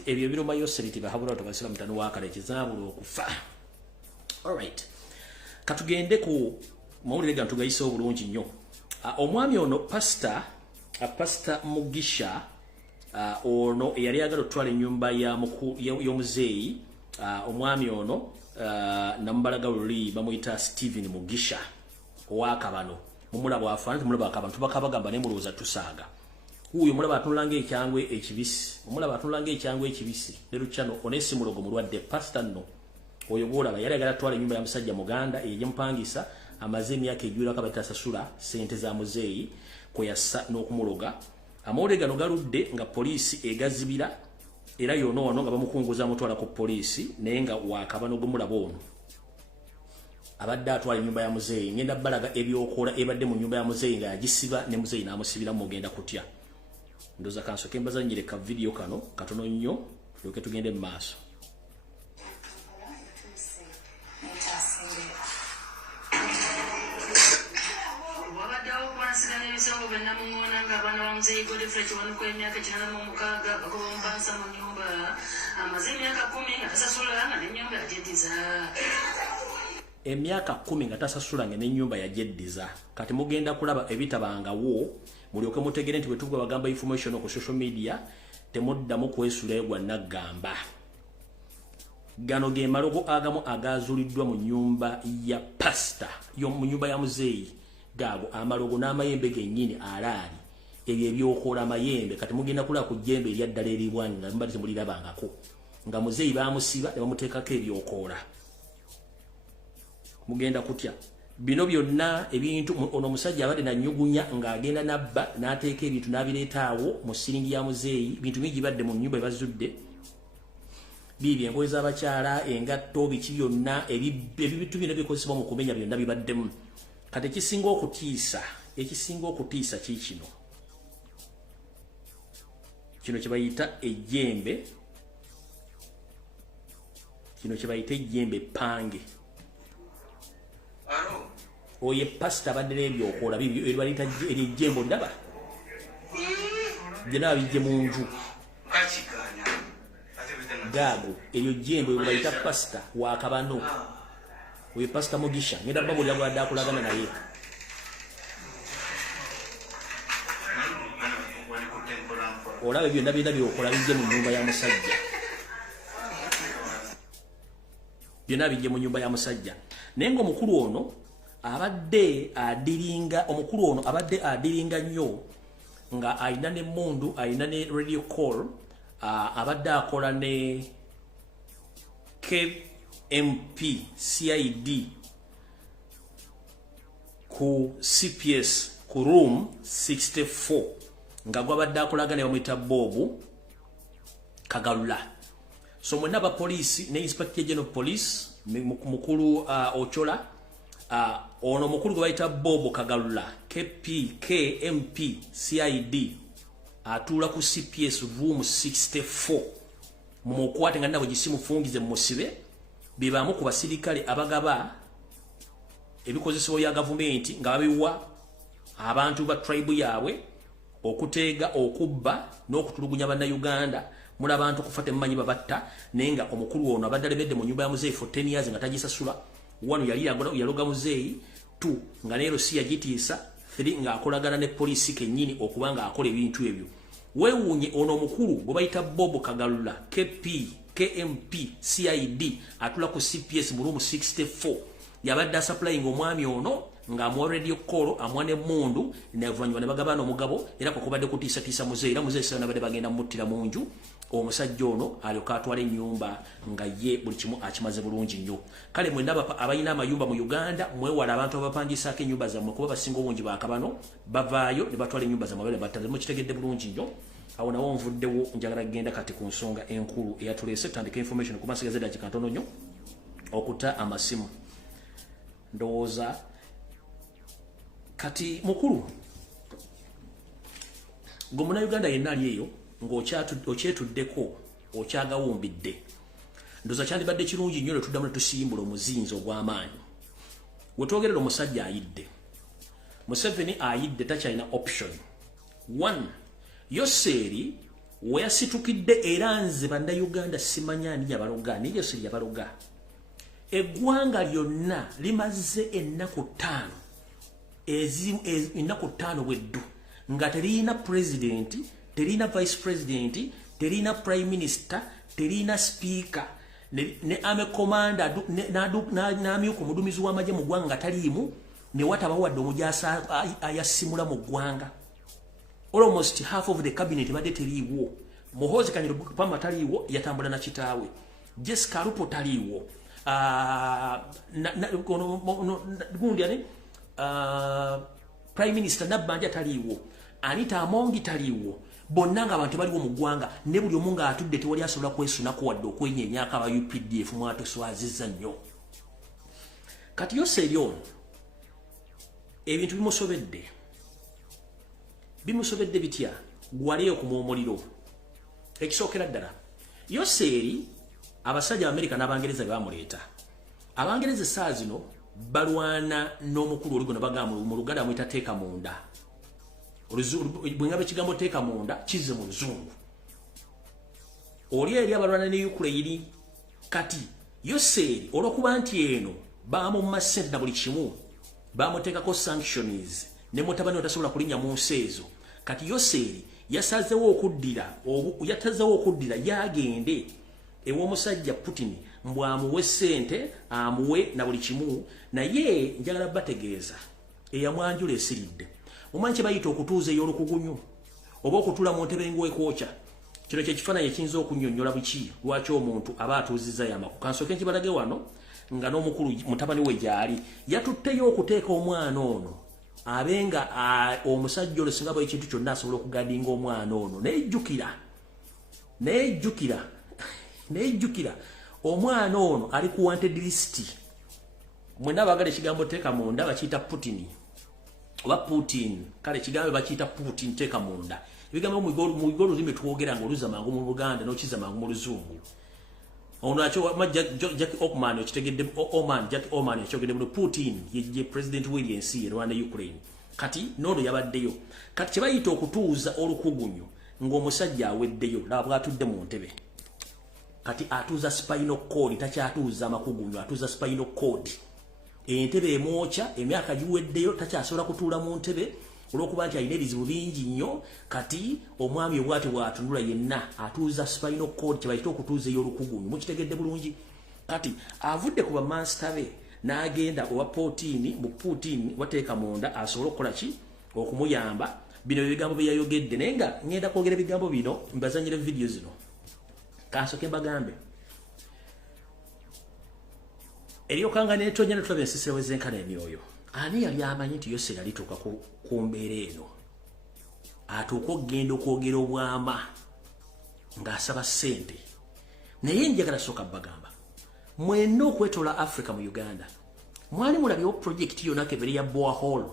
Ebyo biruma yoseriti bahabula tubasira mutano wakale kizabulu okufa. Alright. Katugende ku mawulire gantu gayise obulungi nnyo. Omwami ono pastor Mugisha ono eyali agala otwala ennyumba y'omuzeeyi omwami ono Nambalaga Luli bamuyita Steven Mugisha owakabano mumulaba afaana tumulaba akabantu bakabagamba ne mulooza tusaaga. Huyo mulaba atunulanga ekyangwe ekibisi. Omulaba atunulanga ekyangwe ekibisi. Lero chano onesi mulogo mulwadde pastor no. Oyo bwolaba yali agala twala ennyumba ya musajja Muganda eyempangisa amaze emyaka ejjula kabatasasula sente za muzeeyi kwe yassa n'okumuloga. Amawulire gano galudde nga poliisi egazibira era yono wano nga bamukunguza mutwala ku poliisi naye nga wakabano gumulaba ono. Abadde atwala ennyumba ya muzeeyi ngenda balaga ebyokola ebadde mu nyumba ya muzeeyi nga yagisiba ne muzeeyi n'amusibira mugenda kutya. Ndoza kansoke mbazanyire ka video kano katono nnyo tuloke tugende mu maaso. Emyaka 10 nga tasasula n'ennyumba yajeddiza. Kati mugenda kulaba ebitabangawo mulyoke mutegere nti bwe tugwa bagamba information ku social media temuddamu kwesula egwa nagamba. Gano ge malogo agamu agazuliddwa mu nyumba ya pastor mu nyumba ya muzeeyi gago amalogo n'amayembe gennyini alaali ebyo ebyokola amayembe. Kati mugenda kulaba ku jjembe eryaddala eribwanyi nga mbadde mulirabangako nga muzeeyi bamusiba ne bamuteekako ebyokola. Mugenda kutya bino byonna ebintu ono musajja abadde nanyugunya ng'agenda nabba n'ateeka ebintu n'abireetaawo mu siringi ya muzeeyi. Bintu bingi badde mu nnyumba ebazudde bibi engoye z'abakyala engatto biki byonna ebintu byonna bikozesebwa mu kumenya byonna bibaddemu. Kati ekisinga okutiisa kikino kye bayita ejjembe. Kino kye bayita ejjembe pange. Oye pastor badde ebyokola bibyo eribalita ejjembo ndaba jena bijje mu nju gago eryo jjembo yo bayita pastor wa kabano. Oye pastor Mugisha ngenda babulira bwadde akulagana naye. Olaba byonna byokola bijje mu nyumba ya musajja. Byonna bijje mu nyumba ya musajja. Naye ng'omukulu ono abadde adiringa nnyo nga ayina ne mundu ayina ne radio call abadde akola ne KMP CID ku CPS ku room 64 nga gwabadde akolagana bamuyita Bobu Kagalula. So mwenna ba police ne Inspector General Police mukulu Ochola ono mukulu gwe bayita Bobo Kagalula KMP CID atula ku CPS room 64 mumukwate nga nabo gisimufungize musibe bibamu ku basirikale abagaba ebikozesebwa ya government nga babiwa abantu ba tribe yaabwe okuteega okubba n'okutulugunya bannayuganda mula abantu kufate mmanyi babatta nenga omukulu ono abadde alebedde mu nyumba ya muzeeyi for 10 years nga tagisasula. 1 yaloga muzeeyi, 2 nga neero si yagitiisa, 3 nga akolagana ne poliisi kennyini okubanga akola ebintu ebyo. Weewuunye ono omukulu gwe bayita Bobo Kagalula KMP CID atula ku CPS mu room 64 yabadde supplying omwami ono nga amuwa radio call amuwa ne mundu nevaanyuma ne bagabana omugabo era kwakubadde kutiisatiisa muzeeyi era muzeeyi sena badde bagenda muttira mu nju. Omusajja ono alyoka atwala ennyumba nga ye buli kimu akimaze bulungi nnyo. Kale mwe ndaba abalina amayumba mu Uganda mwewala abantu abapangisaako ennyumba zammwe kuba basinga obungi baakabano bavaayo ne batwala ennyumba zammwe bale battaze mukitegedde bulungi nnyo. Awo nawo nvuddewo njagala genda kati ku nsonga enkulu eyatuleese tutandika information ku masigaze dakika ntono nnyo okuta amasimu. Ndowooza kati mukulu gwe Munnayuganda yenna ali eyo ng'okyetuddeko okyagawumbidde. Ndowooza kyandibadde kirungi nnyo ne tuddamu ne tusimbula omuzinzi ogw'amaanyi. We twogerera omusajja ayidde. Museveni ayidde takyalina option. 1 Yoseri we yasitukidde era nze bannayuganda simanya ani yabaloga ni Yoseri yabaloga. Eggwanga lyonna limaze ennaku 5 ennaku 5 weddu nga terina president, terina vice president, terina prime minister, terina speaker ne ame commander n'amyuka omuduumizi w'amagye mu ggwanga nga taliimu ne watabawadde omujaasa ayasimula mu ggwanga. Almost half of the cabinet badde teriiwo. Muhoozi Kanyero Pama taliiwo yatambula na kitaawe. Jessica Rupo taliiwo. Prime Minister Nabbanja taliiwo. Anita Amongi taliiwo. Bonna nga abantu baliwo mu ggwanga ne buli omu nga atudde tewali asobola kwesunako wadde okwenyenyaako aba UPDF mwatuswazizza nnyo. Kati Yoseri ono ebintu bimusobedde bitya gwaliyo kumomuliro. Ekisookera ddala Yoseri abasajja Amerika n'Abangereza bamuleeta. Abangereza saa zino balwana n'omukulu oligo ne bagamba mu Luganda amuyita teeka munda. Bwe ngaba ekigambo teeka munda kizze mu Luzungu. Oli eri abalwana ne Ukraine. Kati Yoseri olw'okuba nti eno bamumma ssente na buli kimu bamuteekako sanctions ne mutabani otasobola kulinnya mu nsi ezo. Kati Yoseri yasazeewo okuddira yagende ew'omusajja Putin mbwamuwe ssente amuwe na buli kimu naye njagala bategeeza eyamwanjula esiridde. Omanyi kye bayita okutuuza ey'olukugunyu oba okutula mu ntebe ng'ekwokya. Kino kyekifaananyi ekiyinza okunnyonnyola buki lwaki omuntu aba atuuzizza yamaku. Kansooke nkibalage wano nga n'omukulu mutabani we gyali yatutteyo okuteeka omwana ono abenga omusajja ono singa bwa ekintu kyonna asobola okugadinga omwana ono. Nejjukira omwana ono ali ku wanted list. Mwenna baagala ekigambo teeka munda bakiyita Putin oba Putin. Kale ekigambo bakiyita Putin teeka munda. Ebigambo mu Uganda olulimi twogera ng'oluza mangu mu Luganda n'okiza mangu mu Luzungu. Ono acho Jack Oman okitegedde Jack Oman ekyogedde mu Putin ye President William C. Rwanda Ukraine. Kati nono yabaddeyo. Kati kye bayita okutuuza olukugunyu ng'omusajja aweddeyo laba atudde mu ntebe. Kati atuuza spinal cord takyatuuza amakugunyu atuuza spinal cord. Entebe emwokya emyaka giweddeyo takyasobola kutuula mu ntebe olw'okuba nti alina ebizibu bingi nnyo. Kati omwami obwati bw'atunula yenna atuuza spinal cord kye bayita okutuuza ey'olukugunyu. Mukitegedde bulungi. Kati avudde ku bamansita be n'agenda owa Putin wateeka munda asobole okukola ki okumuyamba. Bino ebigambo bye yayogedde naye nga ngenda kwogera ebigambo bino mbazanyire video zino. Kansooke mbagambe eryokanga neetonya ne tulaba ensisiro w'ezenkana emyoyo. Ani yali amanyi nti Yoseri alituuka ku mbeera eno atuuka okugenda okwogera obwama ng'asaba ssente. Naye njagala sooka bagamba mwenna okwetoola Africa mu Uganda mwali mulabyewo projekiti yonna kebere ya borehole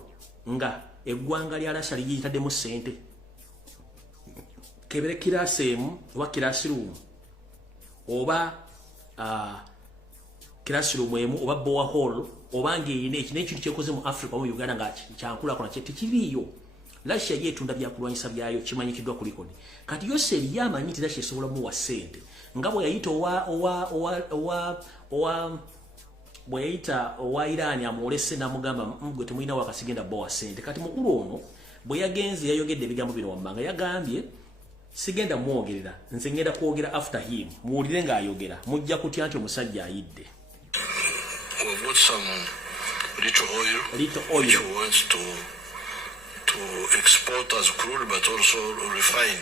nga eggwanga lya Russia liyitaddemu ssente. Kebere kiraasi emu oba kiraasi ruumu oba classroom emu oba borehole obange ine ekintu kyekoze mu Africa mu Uganda nga kyankula kona tekiriyo. Russia yetunda byakulwanyisa byayo kimanyikiddwa ku record. Kati yose yamanyi nti Russia esobola mu wasente. Ngabo yayita owa Iran amulese namugamba gwe temulina wakasigenda bo wasente. Kati mukulu ono bwe yagenze yayogedde ebigambo bino wammanga yagambye sigenda mwogerera nze ngenda kwogera after him muwulire ng'ayogera mujja kutya nti omusajja ayidde. We've got some little oil which we want to export as crude but also refine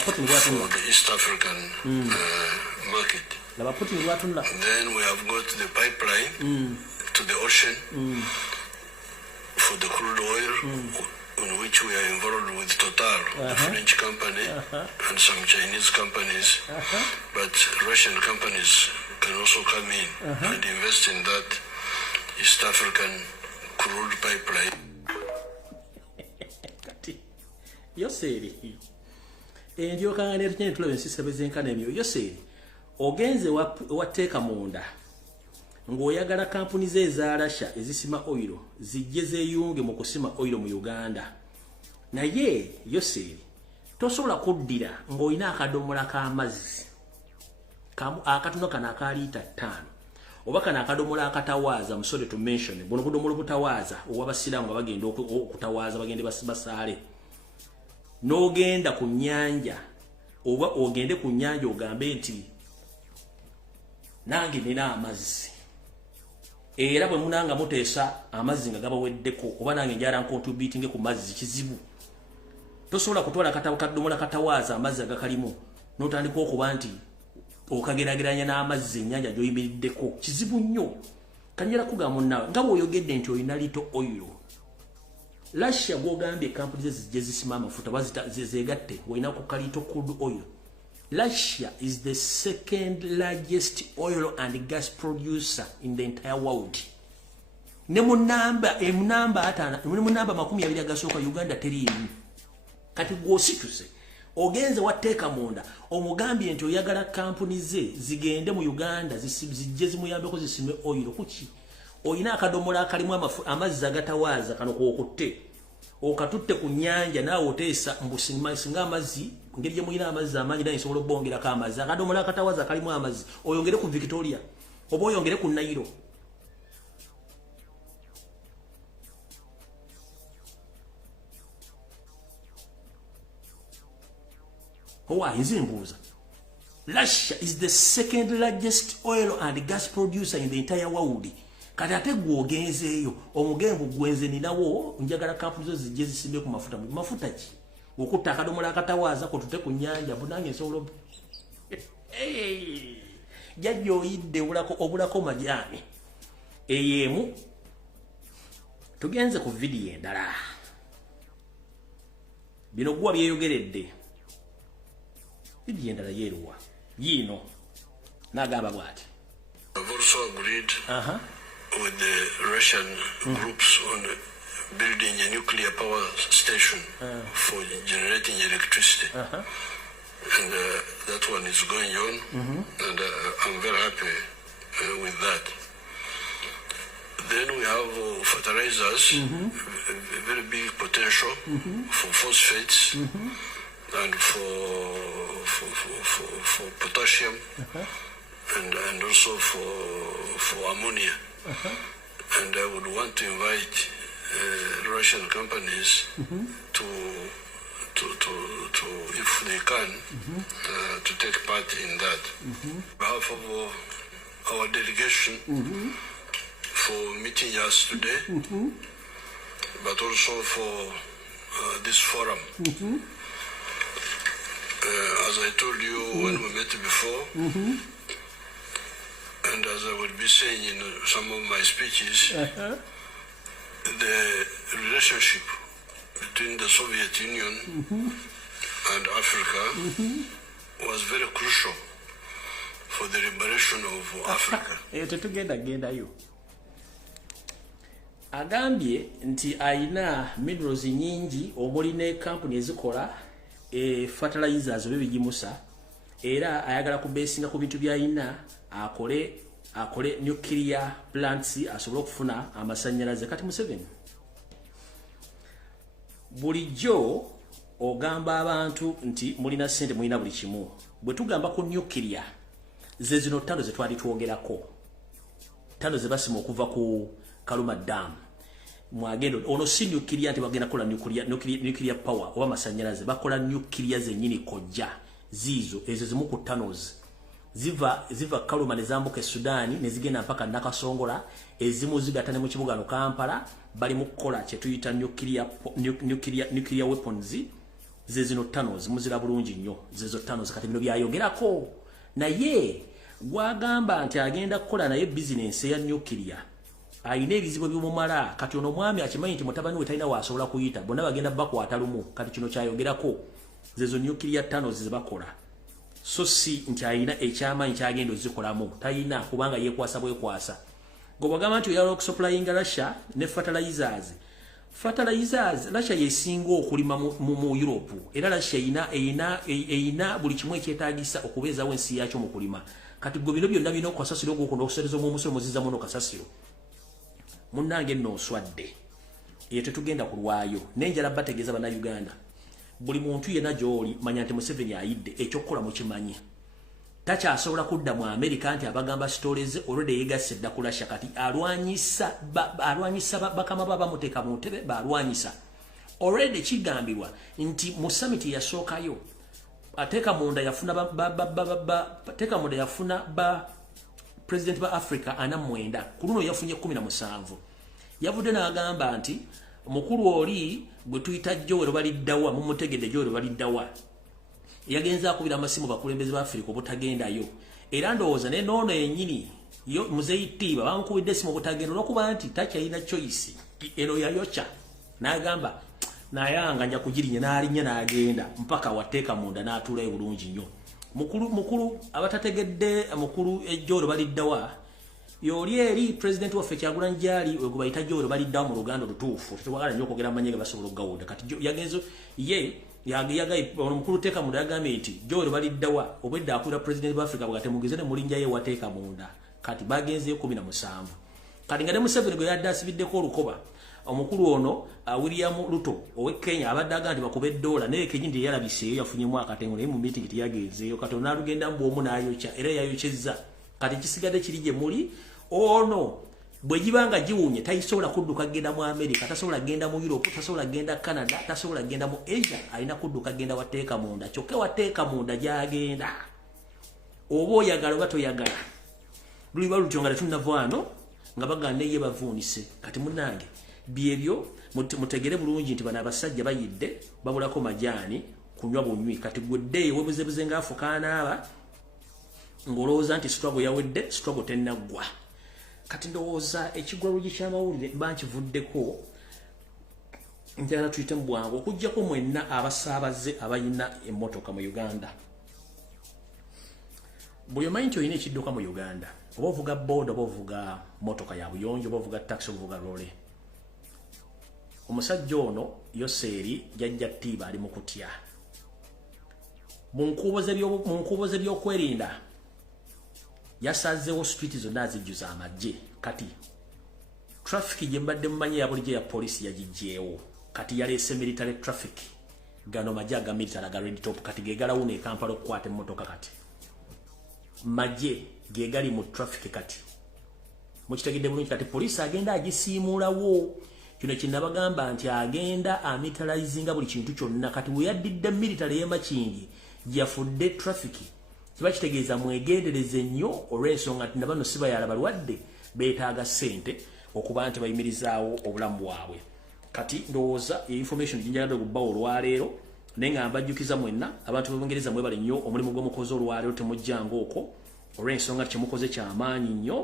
for the East African market. Then we have got the pipeline to the ocean for the crude oil in which we are involved with Total, the French company, and some Chinese companies, but Russian companies can also come in and invest in that East African crude pipeline. Yoseri endio kangane tukene tulebe nsisebezenkana emyo yoseri ogenze wateeka munda ng'oyagala kampuni ze eza Russia ezisima oil zijje zeeyunge mu kusima oil mu Uganda naye yoseri tosobola kuddira ng'olina akadomola k'amazzi akatono kana aka lita 5 oba kana akadomola akatawaaza musole to mention buno budomola butawaaza owabasiramu nga bagenda okutawaaza bagende basaale n'ogenda ku nnyanja oba ogende ku nnyanja ogambe nti nange nina amazzi era bwe munanga muteesa amazzi nga gabaweddeko oba nange njala nkontributinge ku mazzi kizibu tosobola kutwala kadomola katawaaza amazzi agakalimu n'otandika okuba nti okagerageranya n'amazzi ennyanja gy'oyimiriddeko kizibu nnyo kanjala kugamba munnawe nga bw'oyogedde nti olina lito oil Russia gwogambye kampuni zijje zisima amafuta zegatte olina ku kalito crude oil. Russia is the second largest oil and gas producer in the entire world. Ne munamba atana ne munamba 20 agasooka Uganda teriimu. Kati gwosituse ogenze wateeka munda omugambye nti oyagala kampuni zigende mu Uganda zijje zimuyambeko zisime oil kuki oyina akadomola akalimu amazzi agatawaaza kano kwokutte okatutte ku nnyanja naawe oteesa mbusima singa amazzi ngeri muyina amazzi amanyi naye nsobola obbongera ka amazzi akadomola akatawaaza kalimu amazzi oyongere ku Victoria oba oyongere ku Nairo. Russia is the second largest oil and gas producer in the entire world. Kati ate gwogenzeeyo omugengo gwenze ninawo njagala kampuni zo zijje zisimbe ku mafuta ki okutta akadomola akatawaaza ko tute ku nnyanja bunange nsobola jajjo oyidde obulako majani eyemu tugenze ku video endala bino gwa byeyogeredde video endala yeruwa yino nagamba bwati. I've also agreed with the Russian groups on building a nuclear power station for generating electricity. And that one is going on, and I'm very happy with that. Then we have fertilizers, a very big potential for phosphates and for potassium and also for ammonia. And I would want to invite Russian companies to if they can, to take part in that. On behalf of our delegation for meeting us today, but also for this forum. As I told you when we met before, and as I would be saying in some of my speeches, the relationship between the Soviet Union and Africa was very crucial for the liberation of Africa. Agambye nti aina minerals nyingi omuli ne company ezikola fertilizers obibigimusa era ayagala kubesinga ku bintu byayina akole akole nuclear plants asobole okufuna amasanyalaze kati Museveni bulijjo ogamba abantu nti mulina sente mulina buli kimu bwe tugamba ku nuclear ze zino ttano ze twali twogerako ttano ze basima okuva ku Kaluma Dam mwagendo ono si nuclear nti bagenda kola nuclear power oba masanyalaze bakola nuclear zennyini kojja zizo ezo zimu ku ttanos ziva Kaluma nezambuka Sudani nezigenda mpaka Nakasongola ezimu zigatane mu kibuga no Kampala bali mu kola kye tuyita nuclear weapons zezino ttanos muzira bulungi nnyo zezo ttanos kati bino byayogerako naye gwagamba nti agenda kukola naye business ya nuclear ayina ebizibu by'omumala kati ono mwami akimanyi nti mutabani we talina waasobola kuyita bonna bagenda bakwata lumu kati kino kyayogerako zezo nuclear ttanos zebakola so si nti ayina ekyamaanyi kyagenda ozikolamu talina kubanga yeekwasa bwekwasa gobagamba nti oyala okusupplyinga Russia ne fertilizers Russia yesinga okulima mu Europe era Russia eyina buli kimu ekyetaagisa okubeezawo ensi yakyo mu kulima kati gwe bino byonna bino okukasasiro okukondo okusereza omumusolo muzizamu n'okasasiro munnange nno oswadde eyo tetugenda kulwayo n'enjala bategeeza bannayuganda buli muntu yenna gy'oli manya nti Museveni ayidde ekyokukola mukimanyi takyasobola kudda mu Amerika nti abagamba stories already yegasse dda ku Russia kati alwanyisa bakama baba muteeka mu ntebe balwanyisa already kigambibwa nti mu summit yasookayo ateeka munda yafuna ba president ba Africa 49 ku luno yafunye 17 yavudde n'agamba nti mukulu oli gwe tuyita Joel baliddawa mumutegedde Joel baliddawa yagenza akubira amasimu bakulembeze ba Africa obutagendayo era ndowooza ne noono yennyini yo muzeyitiba bankubidde esimu obutagenda olwokuba nti takyalina choice eno yayokya n'agamba nayanga nja kugirinya n'alinnya n'agenda mpaka wateeka munda n'atuulayo bulungi nnyo mukulu abatategedde mukulu Joel baliddawa yoli eri president waffe Kyagulanyi Gyali we gubayita Joel baliddawa mu Luganda lutuufu tetwagala nnyo okwogera amanyega basobola okugawunda kati yagenzo ye yagaye omukulu teeka munda yagambye nti Joel baliddawa obwedda akulira president wa Africa bwate mugize ne mulinja ye wateeka munda kati bagenzeyo 17 kati nga ne Museveni gwe yadde asibiddeko olukoba omukulu ono William Ruto owe Kenya abadde agamba nti bakube $1 naye Kenya ndi yalabiseeyo yafunye akatengo naye mu meeting tiyagenzeeyo kati onaalugenda mbwomu n'ayokya era yayokyezza kati kisigadde kiri gye muli ono bwe gibanga giwunye tayisobola kudduka genda mu America tasobola genda mu Europe tasobola genda Canada tasobola genda mu Asia alina kudduka genda wateeka munda kyokka wateeka munda gyagenda oba oyagala oba toyagala luliba lutyo nga tetunnavaano nga baganda ye bavuunise kati munnange byebyo mutegere bulungi nti bano abasajja bayidde babulako majaani kunywa bunywi kati gwedde webuzebuze ngaafukaanaaba ng'olowooza nti struggle yawedde struggle tennaggwa kati ndowooza ekigwalugi ky'amawulire bankivuddeko njagala tuyite mu bwangu okuggyako mwenna abasaabaze abalina emmotoka mu Uganda buli omanyi nti olina ekidduka mu Uganda oba ovuga boda oba ovuga motoka ya buyonjo oba ovuga taxi ovuga lole omusajja ono Yoseeri jajja Ttiiba ali mu kutya mu nkuboze by'okwerinda yasazeewo street zonna azijjuza amagye kati traffic gye mbadde mumanyi ya bulijjo ya polisi yagiggyeewo kati yaleese military traffic gano magye aga military aga red top kati gegalawuna e Kampala okukwata emmotoka kati magye gegali mu traffic kati mukitegedde bulungi kati polisi agenda agisiimuulawo kino kinabagamba nti agenda amilitarizinga buli kintu kyonna kati we yaddidde military y'emakindi gyafudde traffic kiba kitegeeza mwegendereze nnyo olw'ensonga nti nabano si bayala balwadde beetaaga ssente okuba nti bayimirizaawo obulamu bwabwe kati ndowooza information ginjagala okubbawo olwaleero naye nga mbajjukiza mwenna abantu b'Obungereza mwebale nnyo omulimu gw'omukozi olwaleero temujjanga okwo olw'ensonga kyemukoze kyamaanyi nnyo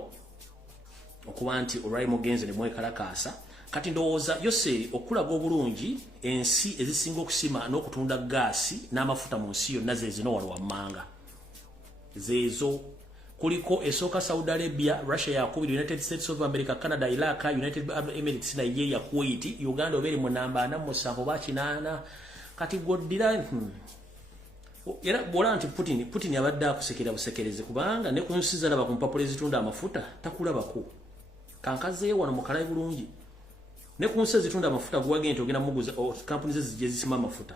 okuba nti olwali mugenze ne mwekalakaasa kati ndowooza Yoseeri okulaga obulungi ensi ezisinga okusima n'okutunda gaasi n'amafuta mu nsi yonna zezino wali wammanga zezo kuliko esooka Saudi Arabia Russia yakubira United States of America Canada Iraq United Arab Emirates na ye ya Kuwait Uganda obere mu namba 47 ba kinana kati goddira era bola anti Putin yabadde akusekera busekereze kubanga ne kunsiza laba ku mpapula ezitunda amafuta takulabako kankaze wano mukalai bulungi ne kunsiza ezitunda amafuta guwagente ogenda muguza companies ezije zisima amafuta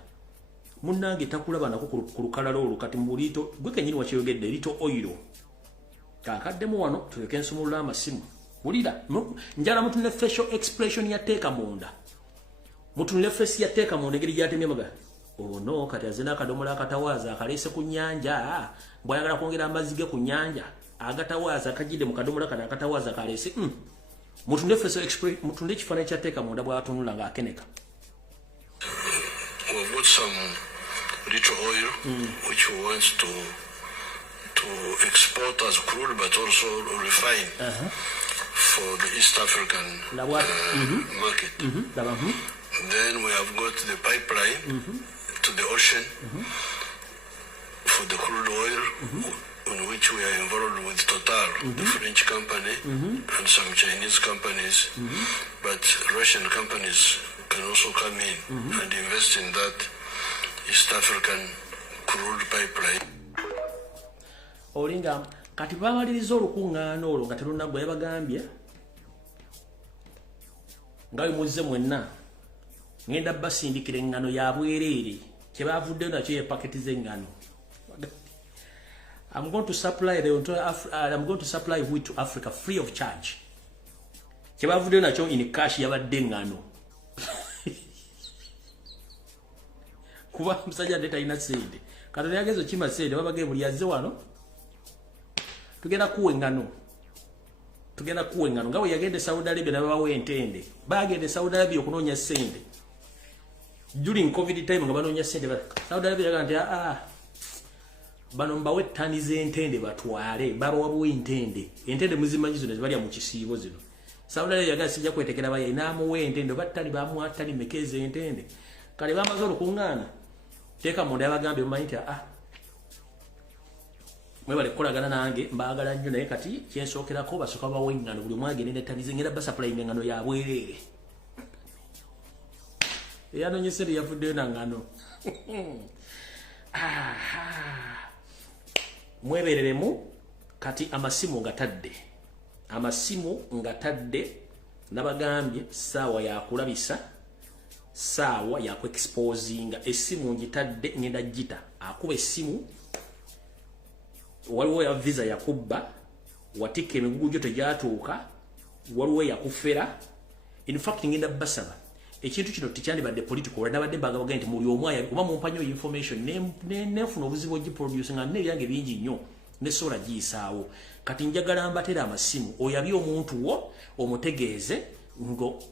munnange takulaba nako ku lukalala olwo kati mbulito gwe kenyini wakiyogedde lito oil kankaddemu wano tuleke nsumulula amasimu ulira njala mutunne facial expression yateeka munda mutunne face yateeka munda ngeri gyatemye maga no kati azina akadomola akatawaza akalese ku nyanja bwayagala kwongera amazige ku nyanja agatawaza akajide mu kadomola kana akatawaza kalese mutunde facial expression mutunde kifananyi kyateeka munda bwatunula nga akeneka. We've got some little oil which we want to export as crude but also refine for the East African market. Then we have got the pipeline to the ocean for the crude oil in which we are involved with Total, the French company, and some Chinese companies, but Russian companies can also come in and invest in that East African crude pipeline. Olinga kati bamaliriza olukungana olwo nga terunnagwa yabagambye nga muzze mwenna ngenda basindikira engano ya bwereere kyebavuddeyo nakyo yepaketi z'engano. I'm going to supply wheat to Africa free of charge. Kyebavuddeyo nakyo in cash yabadde engano. Kuba musajja ndeta ina sente katoni yagezo kima sente babage buli yazze wano tugenda kuwa engano ngawe yagende Saudi Arabia nabawe entende bagende Saudi Arabia okunonya sente during covid time nga banonya sente Saudi Arabia yagamba bano mbawe tani z'entende batwale barowa bwe entende muzimanyi zino bali mu kisiibo zino Saudi Arabia yagamba sijja kwetekera baye namuwe entende batali bamwatali mekeze entende kale bamaze olukungana teka munda yabagambye mumanyi mwebale kukolagana nange mbagala nnyo naye kati kyensookerako basooka bawe engano buli mwagende netanize ngenda basapulainga engano ya bwereere eyanonyesere yavuddeyo na ngano mwebereremu kati amasimu ngatadde nabagambye saawa yakulabisa saawa yakuexposinga esimu ngitadde ngenda jita akuba esimu waliwo ya visa yakubba watika emigugu gyo tegyatuuka waliwo yakufera. In fact ngenda basaba ekintu kino tikyandibadde political wala nabadde mbagabagenda nti muli omwaya kuba mumpanyo information nefuna obuzibu ogiproduce nga nebyange bingi nnyo nesobola giyisaawo kati njagala mbatera amasimu oyabye omuntu wo omutegeeze ngo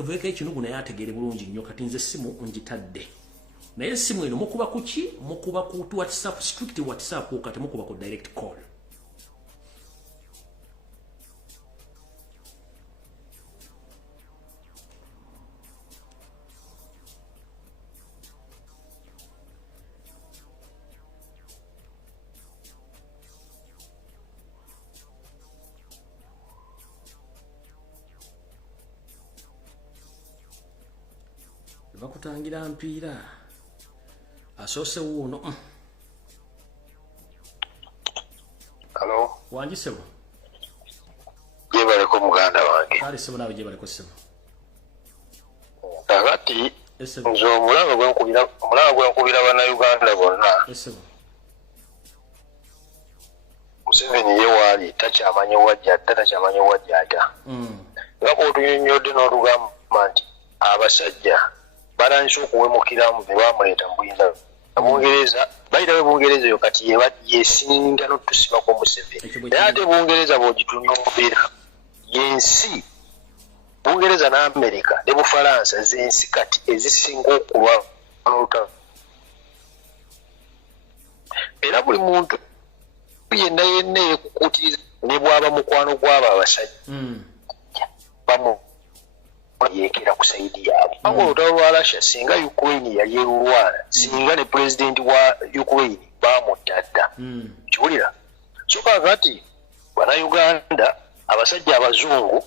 oveka ekinugu naye ategeere bulungi nnyo kati nze simu ngitadde naye simu eno mukuba kuki mukuba ku WhatsApp strict WhatsApp kati mukuba ku direct call. Bakutangira mpiira asose wuno. Hello wanji sebo jebale ko muganda wange kale sebo nawe jebale ko sebo tagati nzo mulanga gwenkubira bana Uganda bonna sebo Museveni ye wali takyamanyi wajja nga bw'otunyonnyodde n'olugamba nti abasajja balanse okuwemukiramu be bamuleeta mu buyinza Bungereza bayitawe Bungereza yo kati yesinga n'otusibako Museveni naye ate Bungereza bw'ogitunuulira yensi Bungereza n'Amerika ne Bufalansa z'ensi kati ezisinga okulwana era buli muntu yenna yeekukuutiriza ne bw'aba mukwano gw'abo abasajja bamu yekera ku saidi yaabwe abo olutalo lwa Russia singa Ukraine yali erulwana singa ne president wa Ukraine bamutadda kiwulira so kakati bana Uganda abasajja abazungu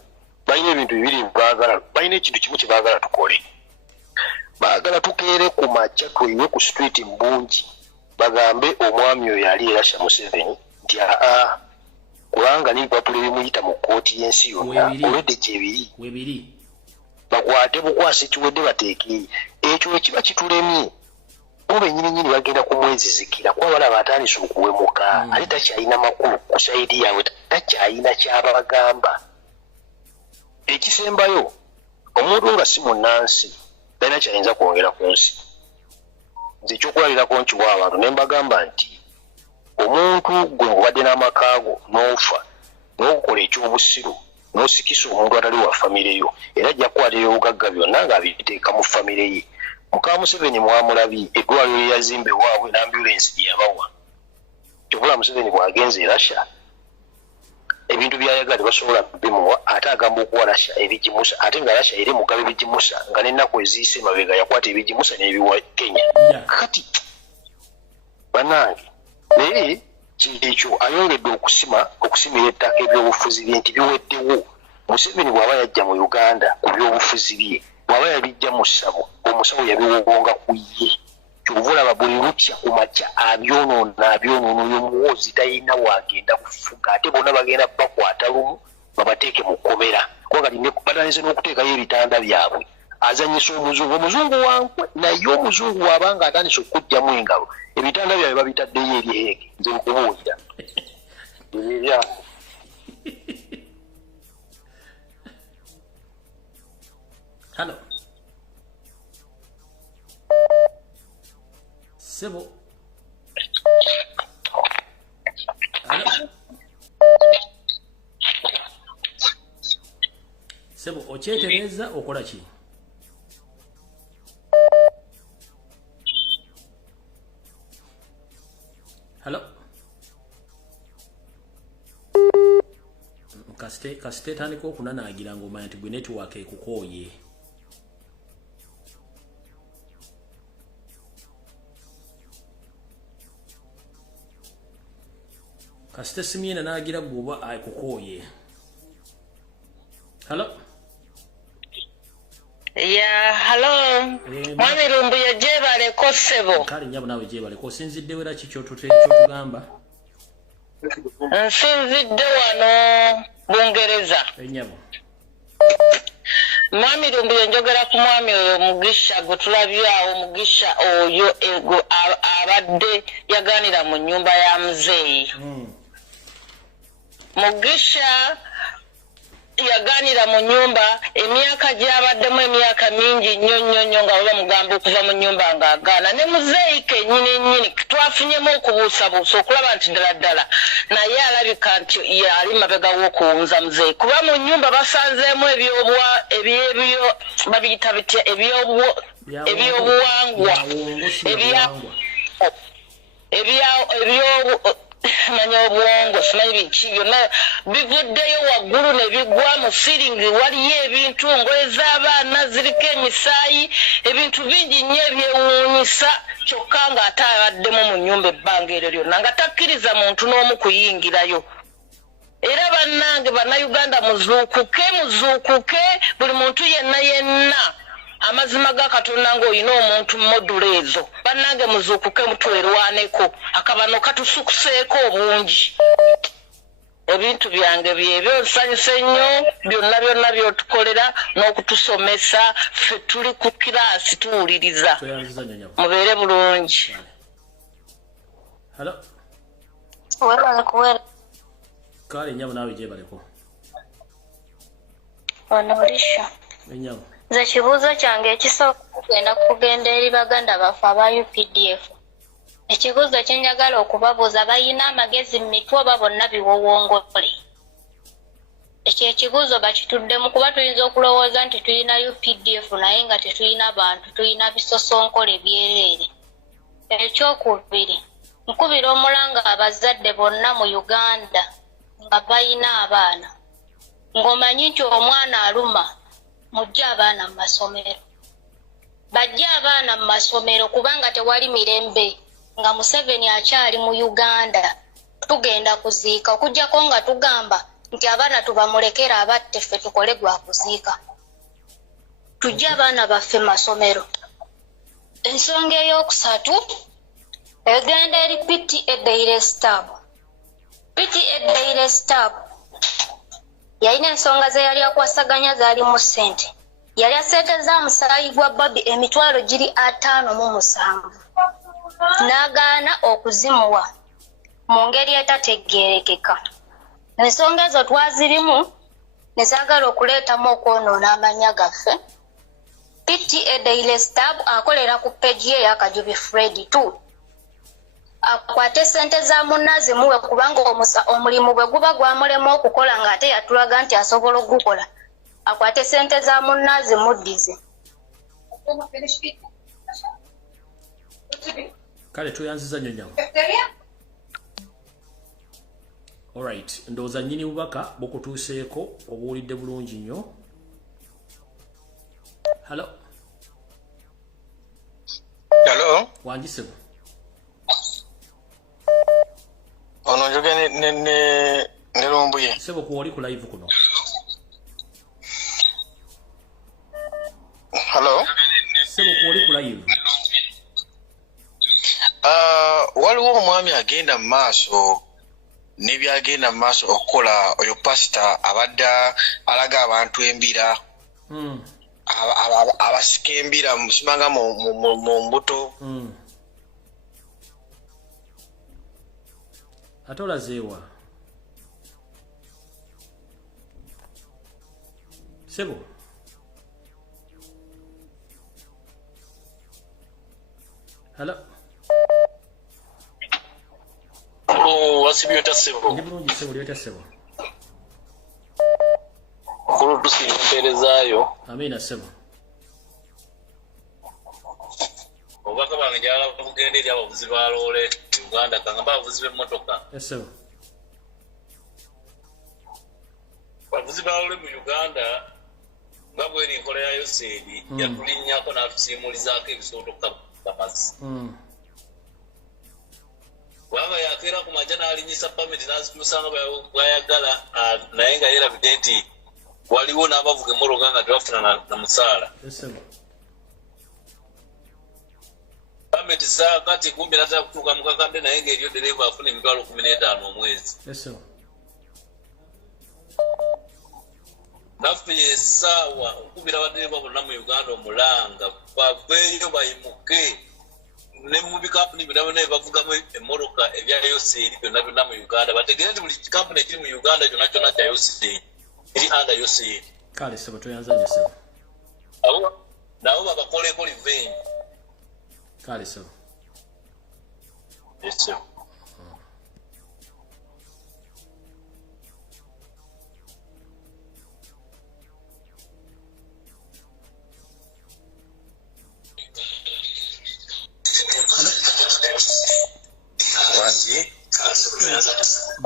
balina ebintu bibiri baagala balina ekintu kimu kye baagala tukole baagala tukeere ku makya tuyiwe ku street mbungi bagambe omwami oyo yali erasha Museveni nti kubanga n'ebipapula ebimuyita mu kkooti y'ensi yonna olwedde gyebiri bakwate bukwasi kiwedde bateeke ekyo ekiba kitulemye bo bennyininyini bagenda ku mwezi zikira kuba balaba atandise okuwemuka ate takyalina makulu ku sayidi yaabwe takyalina kyabagamba ekisembayo omuntu nga si munnansi talina kyayinza kwongera ku nsi nze ekyokulabirako nkiwa abantu ne mbagamba nti omuntu gwe ngubadde n'amakaago n'ofa n'okukola ekyobusiru n'osikisa omuntu atali wa famire yo era ajja kukwatira obugagga byonna ng'abiteeka mu famire ye muka Museveni mwamulabye eddwaliro lye yazimba ewaabwe n'ambulensi gye yabawa kyokula Museveni bw'agenza erasha ebintu byayagala basobola bimuwa ate agamba okuwa Rasha ebigimusa ate nga Rasha eri mugabe ebigimusa nga n'ennaku eziyise mabega yakwata ebigimusa n'ebiwa Kenya kati banange naye ekyo ayongedde okusimira ettaka ebyobufuzi bye nti biweddewo Museveni bw'aba yajja mu Uganda ku byobufuzi bye bw'aba yabijja mu ssabo omusawo yabiwonga ku ye kyovulaba buli lutya ku makya abyonoona oyo muwoozi talina wagenda kufuga ate bonna bagenda bakwata lumu babateeke mu kkomera kubanga batandise n'okuteekayo ebitanda byabwe azanyisa omuzungu wankwe naye omuzungu wabanga atandise okujjamu engalo ebitanda byabwe babitaddeyo eri Heege nze nkubuulira Hello. Sebo. Hello. Sebo, okyetereza okola ki? Hello. Kasite tandika okunanaagira ng'omanya nti gwe network ekukooye. Kasite simyena naagira gwoba akukooye. Hello. Hello. Mwami Lumbuye gyebaleko ssebo. Kale nyabo nawe gyebaleko osinzidde wera ki kyotugamba? Nsinzidde wano Bungereza. Enyabo. Mwami Lumbuye njogera ku mwami oyo Mugisha gwe tulabyawo Mugisha oyo ego abadde yaganira mu nnyumba ya muzeeyi. Mugisha yaganira mu nyumba emyaka gyabaddemu emyaka mingi nnyo nga baba mugamba okuva mu nyumba ng'agaana ne muzeeyi kennyini twafunyemu okubuusabuusa okulaba nti ddala naye alabika nti yali mabega w'okuwunza muzeeyi kuba mu nyumba basanzeemu babiyita bitya ebyobuwangwa manya obwongo simanyi biki byonna bivuddeyo waggulu ne bigwa mu siringi waliyo ebintu ngoye z'abaana ziriko emisaayi ebintu bingi nnyo ebyewuunyisa kyokka ng'ate abaddemu mu nnyumba ebbanga eryo lyonna nga takkiriza muntu n'omu kuyingirayo era bannange bannayuganda muzuukuke buli muntu yenna amazima ga Katonda ng'olina omuntu modula ezo bannange muzuukuke mutwerwaneko akabano katusukuseeko obungi ebintu byange byebyo nsanyuse nnyo byonna byotukolera n'okutusomesa ffe tuli ku kiraasi tuwuliriza mubeere bulungi. Kale nyabo nawe gyebaleko onolisha enyabo nze kibuuzo kyange ekisooka kugenda eri baganda baffe aba UPDF. Ekibuuzo kye njagala okubabuuza balina amagezi mu mitwe oba bonna biwowongole. Ekyo ekibuuzo bakituddemu kuba tuyinza okulowooza nti tulina UPDF naye nga tetulina bantu, tulina bisosonkole byereere. Ekyokubiri, nkubira omulanga abazadde bonna mu Uganda nga balina abaana. Ng'omanyi nti omwana aluma mujje abaana mu masomero. Bajje abaana mu masomero kubanga tewali mirembe nga Museveni akyali mu Uganda. Tugenda kuziika okuggyako nga tugamba nti abaana tubamulekera abatte ffe tukole gwa kuziika. Tujje abaana baffe mu masomero. Ensonga ey'okusatu, egenda eri PTA Daily Stab. PTA Daily Stab yalina ensonga ze yali akwasaganya zaali mu ssente. Yali asente za musaayi gwa Bobi emitwalo giri 57 n'agaana okuzimuwa mu ngeri etategeerekeka. Ensonga ezo twazirimu ne zaagala okuleetamu okwonoona amannya gaffe. PTA Daily Stab akolera ku peegi ye y'Akajubi Fred 2. Akwate ssente za munnazi muwe kubanga omulimu bwe guba gwamulema okukola ng'ate yatulaga nti asobola okugukola. Akwate ssente za munnazi muddize. Kale tuyanziza nnyo nyawo. Alright, ndowooza nnyini bubaka bukutuuseeko obuwulidde bulungi nnyo. Hello. Hello. Wanjisebo. Ono njoge ne Lumbuye. Sebo kuwoli ku live kuno. Hello. Sebo kuwoli ku live. Waliwo omwami agenda mu maaso n'ebyagenda mu maaso okukola oyo pasita abadde alaga abantu embira. Abasika embira musimanga mu mbuto. Ate olazeewa. Sebo. Hello. Wasibiyota Sebo. Ndi bulungi Sebo, lyota Sebo. Kulu tusimperezaayo. Amina Sebo. Obubaka bwange njagala bugenda eri abavuzi ba loole Uganda kangamba abavuzi b'emmotoka. Yes Sebo. Abavuzi ba loole mu Uganda nga bw'eri enkola ya Yoseeri yatulinnyako n'atusiimulizaako ebisooto kamazi. Wanga yakeera ku majja n'alinyisa pamiti n'azituusanga bw'ayagala naye nga yeerabidde nti waliwo n'abavuga emmoloka nga tebafuna na musaala. Pamiti saakati kumbi natera kutuuka mu kakadde naye ng'eryo dereeva afuna emitwalo 15 omwezi. Naffe essaawa okubira abadereeva bonna mu Uganda omulanga baveeyo bayimuke ne mu bikampuni byonna bavugamu emmoloka ebya Yoseeri byonna mu Uganda bategeere nti buli kampuni ekiri mu Uganda kyonna kyonna kya Yoseeri eri anda Yoseeri. Kale Sebo toyanzanya Sebo. Nabo babakoleko revenge. Kale Sebo. Yes sir.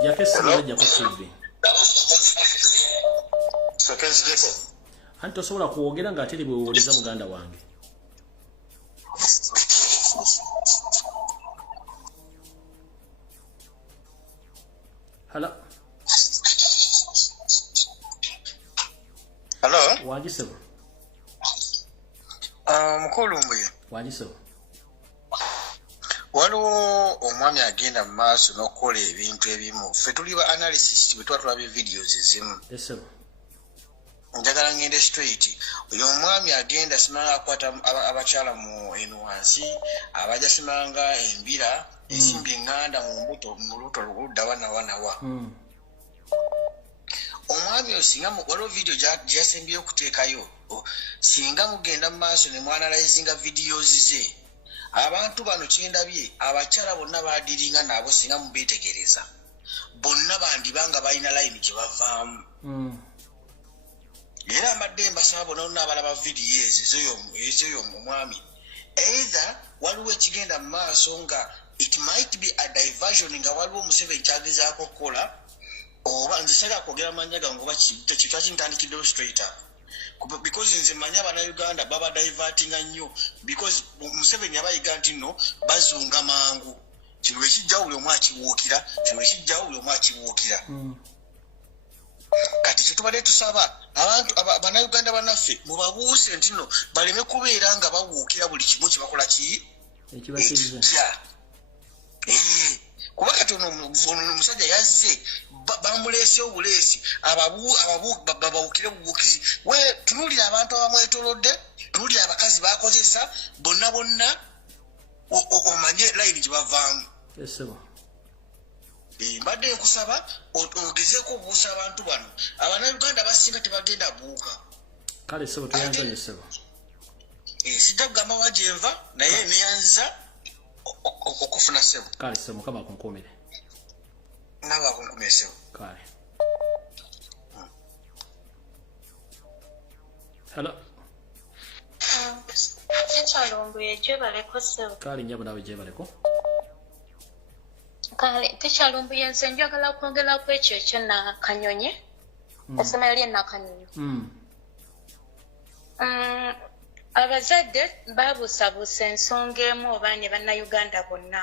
Jake Sebo jja kusubi. Anti osobola kuwogera nga ateri bwewuliza muganda wange. Hello. Hello. Wanjisebo. Mukulu Lumbuye. Wanjisebo. Waliwo omwami agenda mu maaso n'okukola ebintu ebimu. Ffe tuli ba analysis bwe tuba tulaba videos ezimu. Yes sir. Njagala ngende straight. Oyo omwami agenda simanga akwata abakyala mu enwansi abaja simanga embira esimbye enganda mu mbuto mu luto ludda wanawa. Omwami osinga waliwo video gyasembye okuteekayo singa mugenda mu maaso ne mwanalizinga videos ze. Abantu bano kyendabye abakyala bonna baadiringa nabo singa mubeetegereza bonna bandibanga balina line gye bavaamu. Era mbadde mbasaba bonna n'abalaba video ezo omwami either waliwo ekigenda mu maaso nga it might be a diversion nga waliwo Museveni kyagezaako okukola oba nze sega kwogera mannya gange oba kikwa kintandikiddewo straight up. Because nze manya abana Uganda baba divertinga nnyo because Museveni abayiga nti no bazunga mangu kino ekijjawo buli omu akibuukira kino ekijjawo buli omu akibuukira. Kati kyetubadde tusaba abantu abana Uganda bannaffe mubabuuse nti no baleme kubeera nga bawuukira buli kimu kye bakola ki ekibakiriza. kakati ono omusajja yazze bamulese obulesi babawukire bubukizi we tunulira abantu abamwetolodde tunulira abakazi bakozesa bonna omanye line gye bavaamu mbadde nkusaba ogezeeko obuusa abantu bano Abannayuganda basinga tebagenda buuka kale sebo tuyanzanye sebo sijja kugamba wajenva naye neyanza okufuna sebo kale sebo mukama akunkuumire nawe akunkuumire sebo kale hello Lumbuye gyebaleko sebo kale nyabo nawe gyebaleko kale Lumbuye nze njagala kwongera ku ekyo ekyo Nakanyonyi essomero lye Nakanyonyi abazadde babuusabuusa ensonga emu oba ne Bannayuganda bonna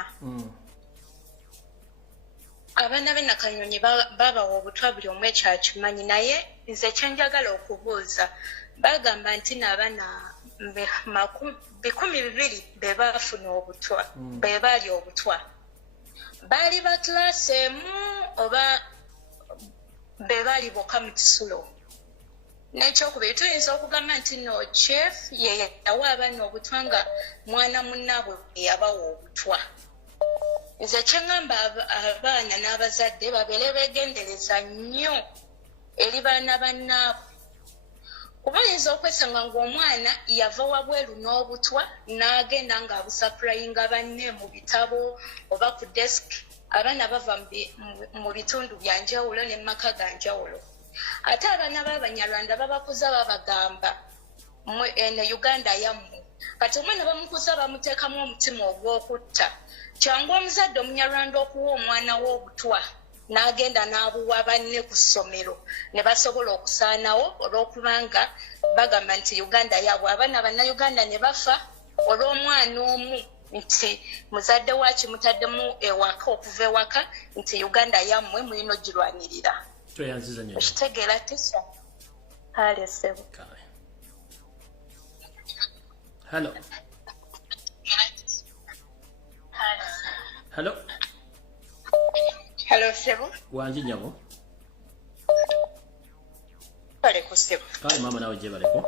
abaana b'e Nakanyonyi babawa obutwa buli omu ekyakimanyi naye nze kyenjagala okubuuza bagamba nti n'abaana 200 be baafuna obutwa be baali obutwa baali ba kilaasi emu oba be baali bokka mu kisulo n'ekyokubiri tuyinza okugamba nti no chief ye yawa abaana obutwa nga mwana munnaabwe yabawa obutwa nze kyeŋŋamba abaana n'abazadde babeere beegendereza nnyo eri baana bannaabwe kuba oyinza okwesanga ng'omwana yava wabweru n'obutwa n'agenda ng'abusapurayinga banne mu bitabo oba ku desiki abaana bava mu bitundu bya njawulo ne mu maka ga njawulo ate abaana b'Abanyarwanda babakuza babagamba ne Uganda yammwe kati omwana bamukuza bamuteekamu omutima ogw'okutta kyangu omuzadde Omunyarwanda okuwa omwana w'obutwa n'agenda n'abuwa banne ku ssomero ne basobola okusaanawo olw'okubanga bagamba nti Uganda yaabwe abaana Bannayuganda ne bafa olw'omwana omu nti muzadde wa kimutaddemu ewaka okuva ewaka nti Uganda yammwe mulina ogirwanirira okitegeera tisa kale sebo hello hello hello sebo wanji nyabo kale ko sebo kale mama nawe gyebaleko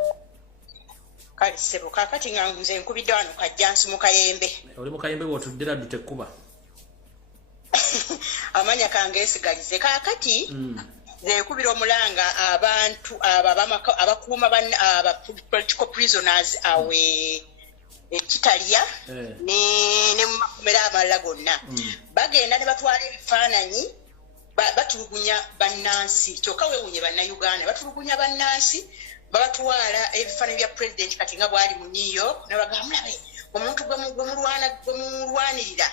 kale sebo kakati nga nze nkubidde wano kajjansi mu Kayembe oli mu Kayembe wotuddira ddu tekkuba amanya kange esigalize kakati ze kubira omulanga abantu abakuuma political prisoners awe Kitaro ne makomera amalala gonna bagenda ne batwala ebifaananyi batulugunya bannansi kyokka weewunye Bannayuganda batulugunya bannansi babatwala ebifaananyi bya president kati nga bwali mu New York ne bagamba mulabe omuntu gwe mulwanirira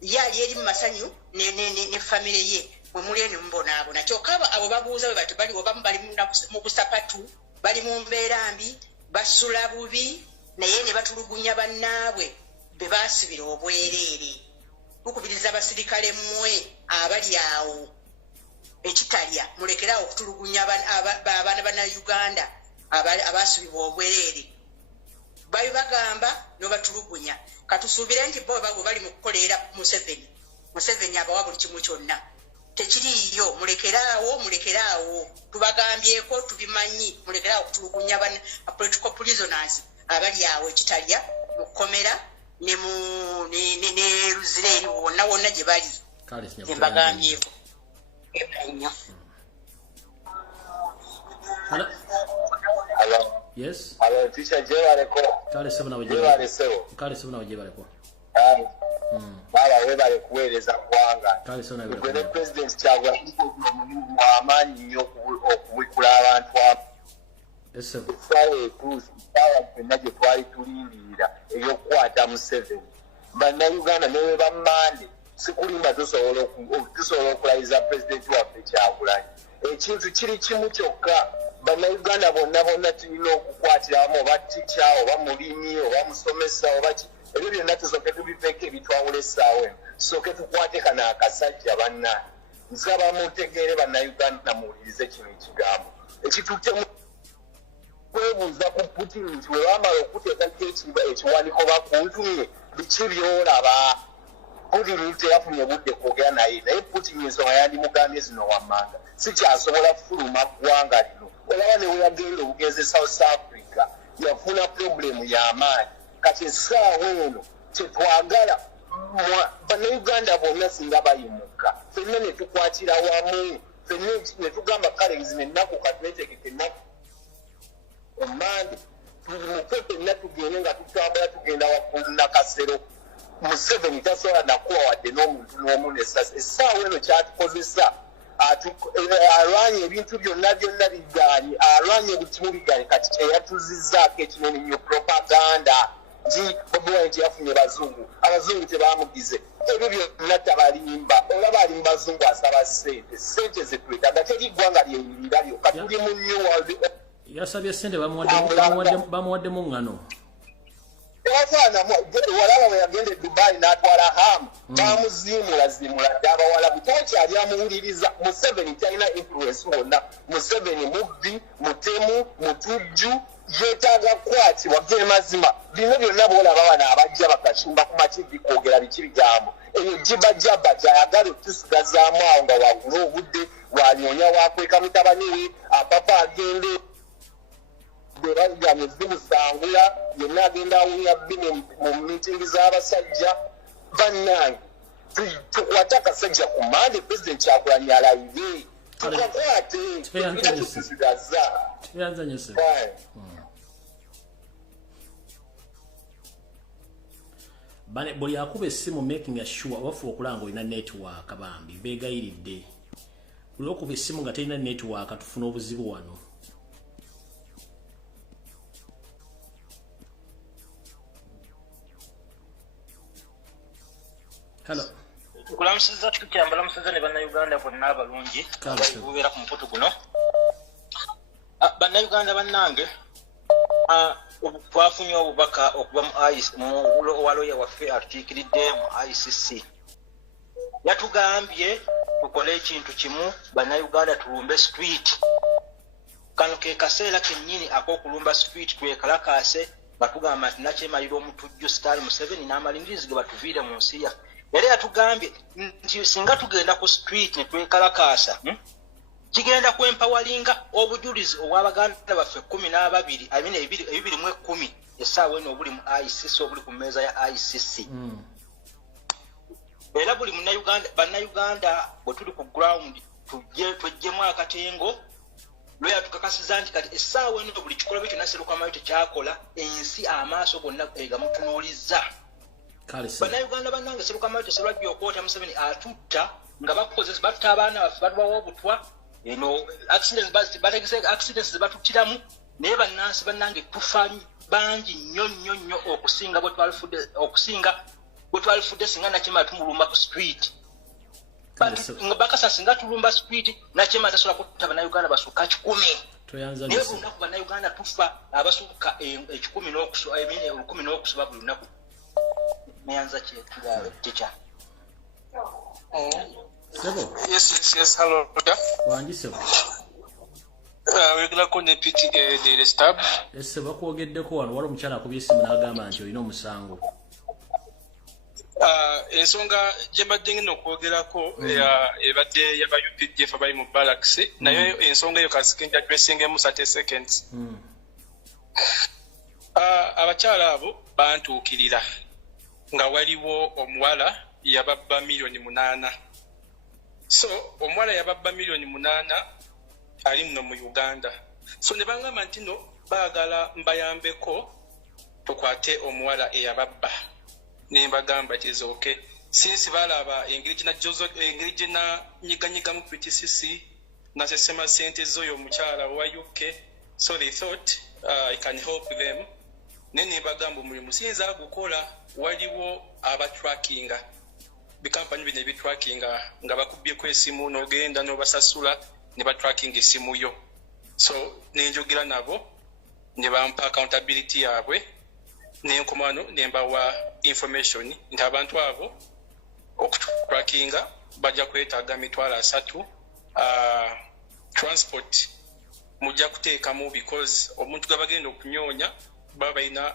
yali eri mu masanyu ne famire ye mwe muli eno mubonaabona kyokka abo babuuza bwe bati bali obamu bali mu busapatu bali mu mbeera mbi basula bubi naye ne batulugunya bannaabwe be baasibira obwereere bukubiriza abasirikale mmwe abali awo Kitaro mulekerawo okutulugunya abaana Bannayuganda abaasibibwa obwereere babagamba n'obatulugunya katusuubire nti bo babo bali mu kukolera Museveni abawa buli kimu kyonna tekiriiyo mulekeraawo tubagambyeko tubimanyi mulekeraawo okutulugunya political prisoners abali awo Kitaro mu kkomera ne Luzireni wonna gye bali mbagambyeko nnyo. Hello. Yes. Hello, teacher Jebaleko. Kale sebo nawe Jebaleko. Baba webale kuweereza ggwanga. Kale sebo nawe. Gwe ne president kyagwa omulimu w'amaanyi nnyo okubikula abantu abo. Yes sir. Essaawa fenna gye twali tulindirira ey'okukwata Museveni. Bannayuganda ne bwe bammande sikulimba tusobola okulayiza pulezidenti waffe Kyagulanyi. Ekintu kiri kimu kyokka Bannayuganda bonna tulina okukwatiramu oba tica oba mulimi oba musomesa oba ebyo byonna tusooke tubiveeko ebitwawula essaawa eno tusooke tukwate kano akasajja bannange nsaba mutegeere Bannayuganda muwulirize kino ekigambo ekitutte kwebuuza ku Putin nti bwe bamala okuteekako ekiwandiiko bakuntumye biki by'olaba Putin teyafunye budde kwogera naye Putin ensonga yandimugambye zino wammanga sikyasobola kufuluma ggwanga lino olaba ne weyagenda obugenze South Africa yafuna problemu y'amaanyi kati essaawa eno kyetwagala bannayuganda bonna singa bayimuka ffenna ne tukwatira wamu ffenna ne tugamba kale zino ennaku kati netegeka ennaku omandi tumuke ffenna tugende nga tutambula tugenda waggulu nakasero Museveni tasobola nakuwa wadde n'omuntu n'omu essaawa eno kyatukozesa alwanye ebintu byonna bigaanye alwanye buli kimu bigaanye kati kyeyatuzizzaako ekinene nnyo propaganda nti Bobi Wine teyafunye abazungu tebamugize ebyo byonna tabalimba olaba ali mu bazungu asaba sente zetwetaaga teri ggwanga lyeyimirira lyokka tuli mu new world yasabye sente bamuwaddemu ŋŋano walaba bwe yagenda Dubai n'atwala hamu bamuziimula dde abawalabu tewakyali amuwuliriza Museveni talina influence wonna Museveni mubbi mutemu mutujju yeetaaga kukwatibwa gemazima bino byonna boolaba bano abajja bakacumba ku makivi kwogera biki bigambo eyo jibajaba gyayagala otusigazaamu awo nga wagula obudde wanyonya wakweka mutabani we apapa agende bebagamye zimusangula yenna agenda awunya bbi mu mitingi z'abasajja bannange tukwate akasajja ku mande President Kyagulanyi alayibe tukakwate tusigaza bane buli akuba essimu making sure wafu okulanga olina network bambi begayiridde buli okuba essimu nga terina network tufuna obuzibu wano. Hello. Kulamusiza tukyambala musaza ne bannayuganda bonna abalungi ababeera ku mukutu guno. Bannayuganda bannange twafunye obubaka okuva mu waloya waffe atukiikiridde mu ICC. Yatugambye tukole ekintu kimu bannayuganda tulumbe street. Kano ke kaseera kennyini ak'okulumba street twekalakaase nga tugamba nti nakyemalira omutujju Sitaali Museveni n'amalingirizi ge batuviire mu nsi yaffe. Yali atugambye nti singa tugenda ku street ne twekalakaasa kigenda kwempawalinga obujulizi obw'abaganda baffe 12 ebibiri mu 10 essaawa eno obuli mu ICC obuli ku mmeeza ya ICC. Era buli bannayuganda bwe tuli ku ground tujjemu akatengo lwe tukakasiza nti kati essaawa eno buli kikolwa kyonna Serukamayo tekyakola ensi amaaso gonna egamutunuulizza. Bannayuganda bannange Serukamayo teserwajja okwota Museveni atutta nga bakozesa batta abaana baffe balubawo obutwa eno accidents zebatuttiramu naye bannansi bannange tufa bangi nnyo okusinga bwe twalifudde singa nakimala tumulumba ku street. Bakasa singa tulumba street nakimala tasobola kutta bannayuganda basukka 10. Naye buli lunaku bannayuganda tufa abasukka 10 n'okusoba buli lunaku. Meanza teacher. Yes, hello. We're going to connect the stab. Yes, bakuogeddeko wano wali omukyala akubye essimu n'agamba nti olina omusango. Ensonga gye mbadde ngenda okwogerako ebadde yaba UPDF abali mu barracks naye ensonga eyo kasikenda addressing emu 30 seconds. Abakyala abo bantuukirira nga waliwo omuwala yababba $8,000,000. So omuwala yababba $8,000,000 ali muno mu Uganda. So ne bangamba nti no baagala mbayambeko tukwate omuwala eyababba. Ne mbagamba kizoke. Since balaba engeri na nyiganyiga mu PTCC na sesema sente zoyo omukyala wa UK. So they thought I can help them. Nene bagamba mulimu siyinza gukola waliwo abatrackinga bikampani bine bitrackinga nga bakubyeko esimu n'ogenda n'obasasula ne batracking esimu yo. So nenjogera nabo ne bampa accountability yaabwe nenkomano ne mbawa information nti abantu abo okutrackinga bajja kwetaaga $3,000 transport mujja kuteekamu because omuntu gabagenda okunyonya baba ina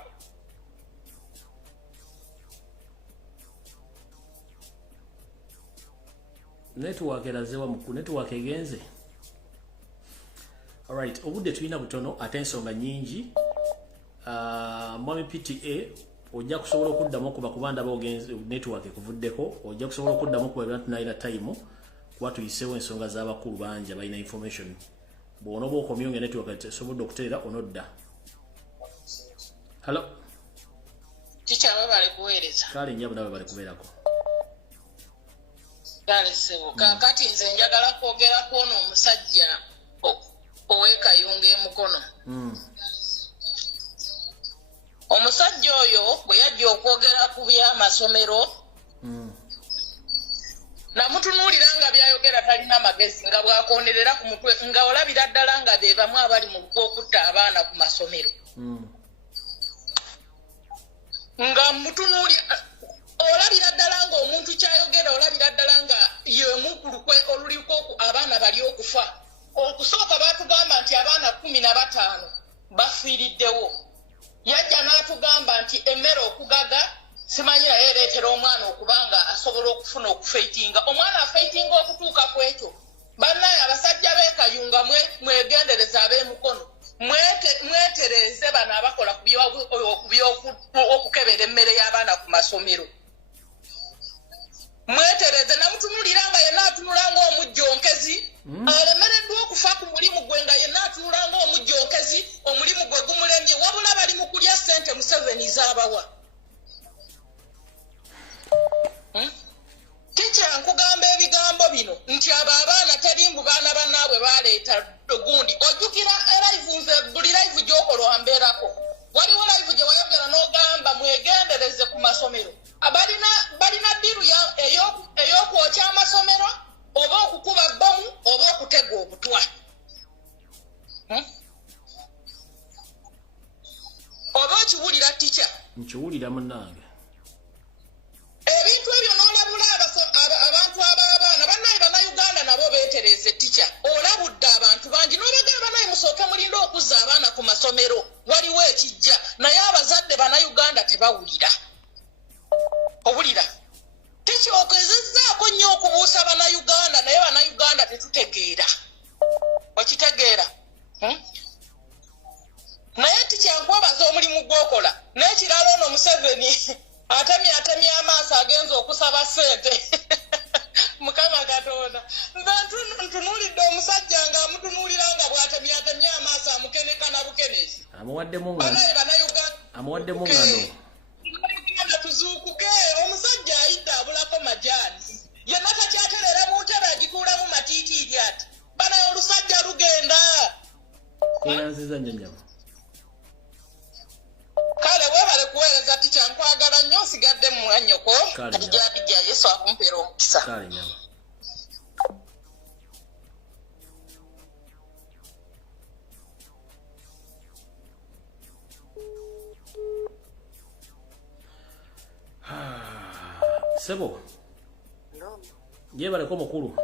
Network erazewa muku network egenze. Alright, obudde tulina butono ate ensonga nyingi. Mwami PTA ojja kusobola okuddamu okuba kubanda bogenze network ekuvuddeko, ojja kusobola okuddamu okuba ebintu naira time kuba tuyiseewo ensonga z'abakulu bangi balina information. Bw'onoba okomyonge network esobodde okuteera onodda. Hello. Teacher bali kuweereza. Kale nnyabo nawe bali kubeerako. Kale sebo. Kakati nze njagala kwogera kwono omusajja ow'ekayunga emukono. Omusajja oyo bwe yajja okwogera ku by'amasomero namutunuulira nga byayogera talina magezi nga bwakonderera ku mutwe nga olabira ddala nga be bamu abali mu okutta abaana ku masomero. Nga mutunuulira olabira ddala nga omuntu kyayogera olabira ddala nga ye mukulukwe oluliko abaana bali okufa. Okusooka baatugamba nti abaana 15 bafiiriddewo. Yajja n'atugamba nti emmere okugaga simanyi yayereetera omwana okubanga asobola okufuna okufeitinga. Omwana afeitinga okutuuka ku ekyo. Bannaye abasajja b'ekayunga mwegendereza ab'emukono. Mwetereze bano abakola okukebera emmere y'abaana ku masomero. Mwetereze namutunulira nga yenna atunula ng'omujjonkezi. Alemereddwa okufa ku mulimu gwe nga yenna atunula ng'omujjonkezi, omulimu gwe gumulemye wabula bali mu kulya ssente Museveni z'abawa. Teacher nkugamba ebigambo bino nti abo abaana teri mbu baana bannaabwe baleeta gundi. Ojjukira live nze buli live gy'okola mbeerako. Waliwo live gye wayogera n'ogamba mwegendereze ku masomero. Balina ddiru ey'okwokya amasomero oba okukuba bbomu oba okutega obutwa. Oba okiwulira teacher? Nkiwulira munnange. Ebintu ebyo n'olabula abantu ab'abaana bannaye bannayuganda nabo beetereze teacher. Olabudde abantu bangi n'obagamba naye musooke mulinde okuzza abaana ku masomero. Waliwo ekijja naye abazadde bannayuganda tebawulira. Owulira? Teacher okezezzaako nnyo okubuusa bannayuganda naye bannayuganda tetutegeera. Okitegeera? Naye teacher nkwebaza omulimu gw'okola. N'ekirala ono Museveni atemye amaaso agenza okusaba ssente. Mukama Katonda. Nze ntunuulidde omusajja nga amutunuulira nga bw'atemye amaaso amukeneka na bukenezi. Amuwaddemu ngano. Tuzuukuke omusajja ayidde abulako majaani. Yenna takyaterera mu ntebe agituulamu matiitiiri ati. Bana olusajja lugenda. Kweyanziza nnyo nnyabo. Kale weebale kuweereza teacher nkwagala nnyo osigadde mu annyoko. Kadijja Yesu akumpeera omukisa. Kale nnyabo. Sebo. No. Jebaleko mukulu.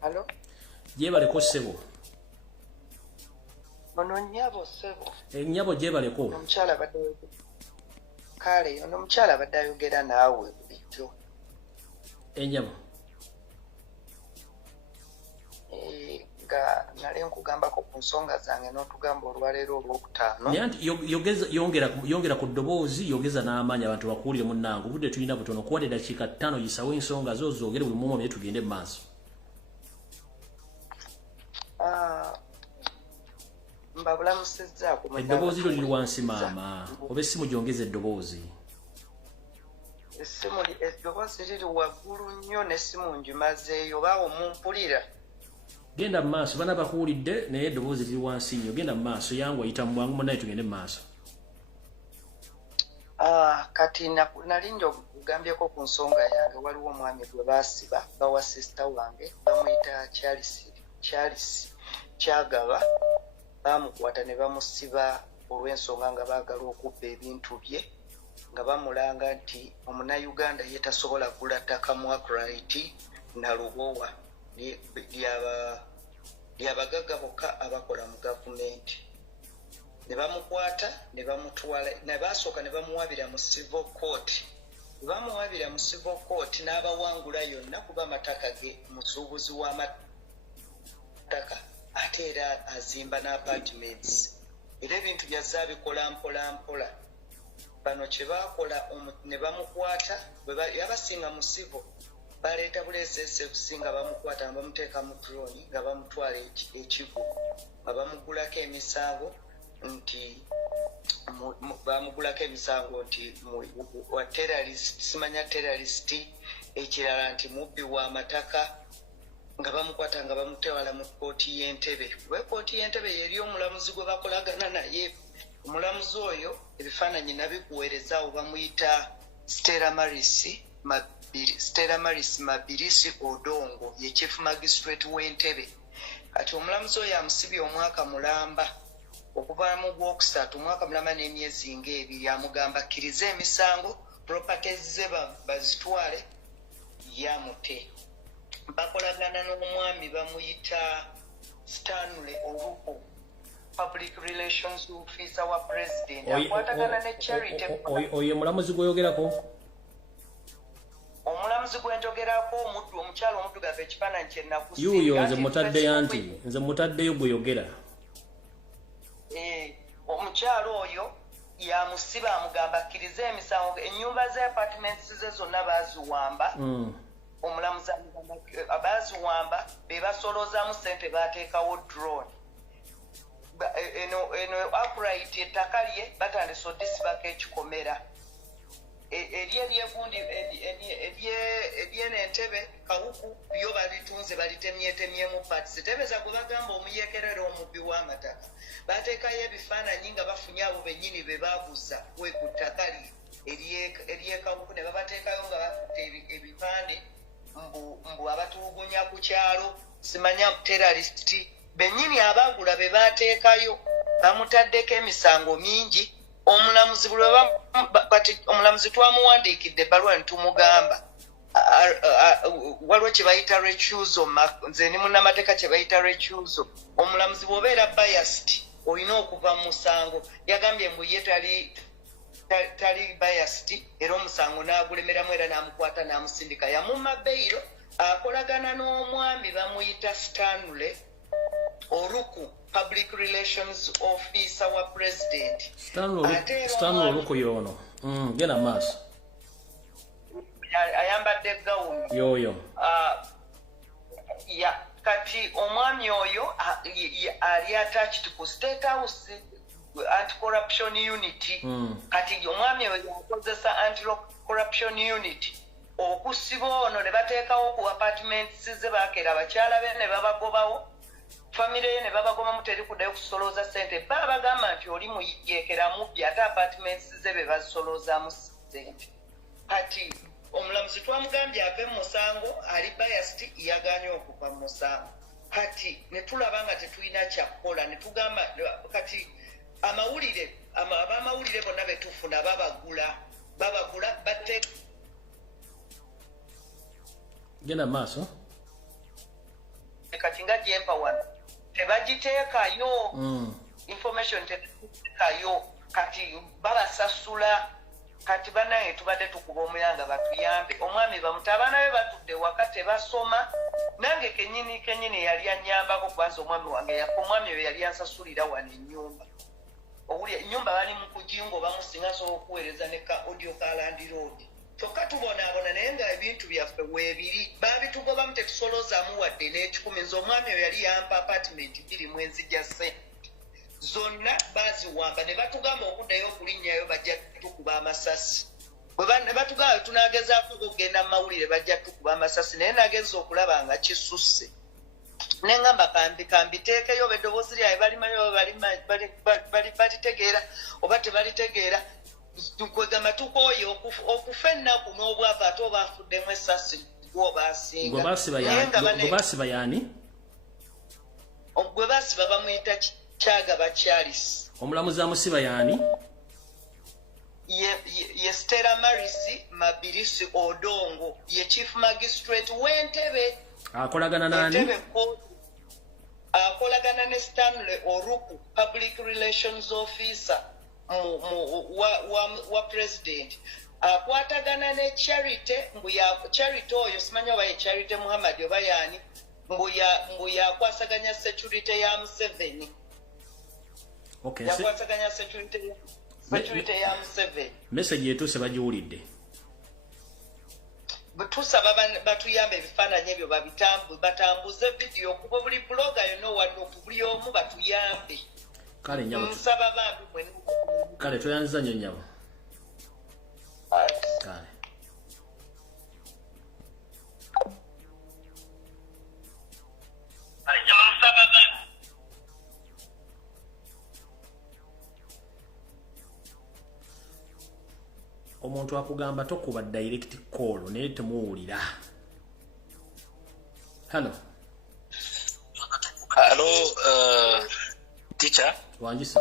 Hello. Jebaleko Sebo. Ono nnyabo Sebo. Nnyabo jebaleko. Omukyala badde. Kale ono omukyala badde ayogera naawe bulijjo. Ennyabo. Nga nali nkugambako ku nsonga zange n'otugamba olwaleero olwokutaano. Nyanti yongera ku ddoboozi yogeza n'amaanyi abantu bakuwulire munnange obudde tulina butono kuwadde eddakiika 5 yisawo ensonga zo zoogere buli mumu bye tugende mu maaso. Mbabulamusizzaako eddoboozi lyo liri wansi maama oba essimu gyongeza eddoboozi. Eddoboozi liri waggulu nnyo n'essimu ngimazeeyo baawo mumpulira. Genda mu maaso bana bakuwulidde naye eddoboozi liri wansi nnyo genda mu maaso yangu ayita mu bwangu munnaye tugende mu maaso. Kati nali njogambyeko ku nsonga yange waliwo omwami gwe baasiba bawa sisita wange bamuyita Charles Kyagaba bamukwata ne bamusiba olw'ensonga nga baagala okubba ebintu bye nga bamulanga nti omunnayuganda ye tasobola kugula ttaka mu Akrite na Lubowa lyabagagga bokka abakola mu gavumenti. Ne bamukwata ne bamutwala ne basooka ne bamuwabira mu civil court bamuwabira mu civil court n'abawangula yonna kuba amataka ge musuubuzi w'amataka ate era azimba n'apartments era ebintu byazze abikola mpola bano kye baakola ne bamukwata yabasinga mu civil baleeta buleesesfc nga bamukwata nga bamuteeka mu drone nga bamutwala ekigo nga bamugulako emisango nti wa terrorist simanya terrorist ekirala nti mubbi wa mataka nga bamukwata nga bamutewala mu kooti y'Entebbe we kooti y'Entebbe yeri omulamuzi gwe bakolagana naye omulamuzi oyo ebifaananyi nabikuweerezaawo bamuyita Stella Maris Mabirisi Odongo ye chief magistrate w'Entebbe kati omulamuzi oyo amusibye omwaka mulamba okuva mu Gwokusatu mwaka mulama n'emyezi ng'ebiri amugamba akkiriza emisango properties ze bazitwale yamute bakolagana n'omwami bamuyita Stanley Oluko public relations officer wa president akwatagana ne charity oyo mulamuzi gwoyogerako omulamuzi gwenjogerako omukyalo omuddugavu ekifaananyi kyennakusi yuyo nze mutaddeyo gweyogera omukyalo oyo yamusiba amugamba akkiriza emisango ennyumba ze apartments ze zonna baziwamba omulamuzi abaziwamba be basolozaamu ssente bateekawo drone eno upright ettaka lye batandise oddisibako ekikomera eryegundi ery'Entebbe Kawuku byo balitunze balitemyetemyemu parts tebeza gwe bagamba omuyekerera omubbi w'amataka bateekayo ebifaananyi nga bafunye abo bennyini be baaguza we ku ttaka ery'Ekawuku ne babateekayo nga bakutte ebipande mbu abatulugunya ku kyalo simanya terrorist bennyini abaagula be baateekayo bamutaddeko emisango mingi omulamuzi omulamuzi twamuwandiikidde ebbaluwa ne tumugamba waliwo kye bayita recusal nze ni munnamateeka kye bayita recusal omulamuzi bw'obeera biased olina okuva mu musango yagambye mbu ye tali biased era omusango n'agulemeramu era n'amukwata n'amusindika yamumma beyiro akolagana n'omwami bamuyita Stanley Oluku public relations officer wa president Stanley Oluku yono gena maaso ayambadde gawuni yoyo kati omwami oyo ali attached ku State House anti-corruption unit kati omwami oyo yakozesa anti-corruption unit okusiba ono ne bateekawo ku apartments ze baakera abakyala be ne babagobawo famire ye ne babagoma muteri kuddayo kusolooza ssente baba bagamba nti oli muyeekera mubbi ate apartments ze be bazisoloozamu ssente kati omulamuzi twamugambye ave mu musango ali biased yaganye okuva mu musango kati ne tulaba nga tetulina kyakukola ne tugamba kati abamawulire bonna betufuna babagula bateeka genda maaso kati nga gyempawano tebagiteekayo information tebagiteekayo kati babasasula kati banaye tubadde tukuba omuyanga batuyambe omwami bamuta abaana be batudde waka tebasoma nange kenyini yali anyambako kubanza omwami wange yafa omwami oyo yali ansasulira wano ennyumba owuli ennyumba bali mu kujingo bamusinga asobola okuweereza ne ka audio ka Land Road kyokka tubonaabona naye nga ebintu byaffe weebiri baabitugobamu tetusolozaamu wadde n'ekikumi nze omwami oyo yali yampa apartment 2 mwezi gya ssente zonna baziwamba ne batugamba okuddayo okulinnyayo bajja tukuba amasasi ne batugamba tunaagezaako okugenda mu mawulire bajja tukuba amasasi naye nageza okulaba nga kisusse ne ngamba kambiteekeyo oba eddoboozi lyawe balimanyo balitegeera oba tebalitegeera kwegamba tukooye okufa ennaku n'obwavu ate oba afuddemu essasi gwobasinga gwe baasiba yaani gwe baasiba bamuyita Kyagaba Charles omulamuzi amusiba yaani ye Stella Marisi Mabirisi Odongo ye chief magistrate w'Entebbe akolagana nani akolagana ne Stanley Oluku public relations officer wa president akwatagana ne charity mbuya charity oyo simanya wa charity Muhammad obayani mbuya kwasaganya security ya Museveni. Okay, yakwasaganya security ya Museveni. Message yetu se bajiwulidde. Tusaba batuyambe ebifaananyi ebyo batambuze video kuba buli blogger yonna wano buli omu batuyambe. Kale nyabo. Nsaba bambi mwenu. Kale toyanza nnyo nyabo. Kale. Omuntu akugamba tokuba direct call naye temuwulira. Hello. Hello, teacher. Wanjisa.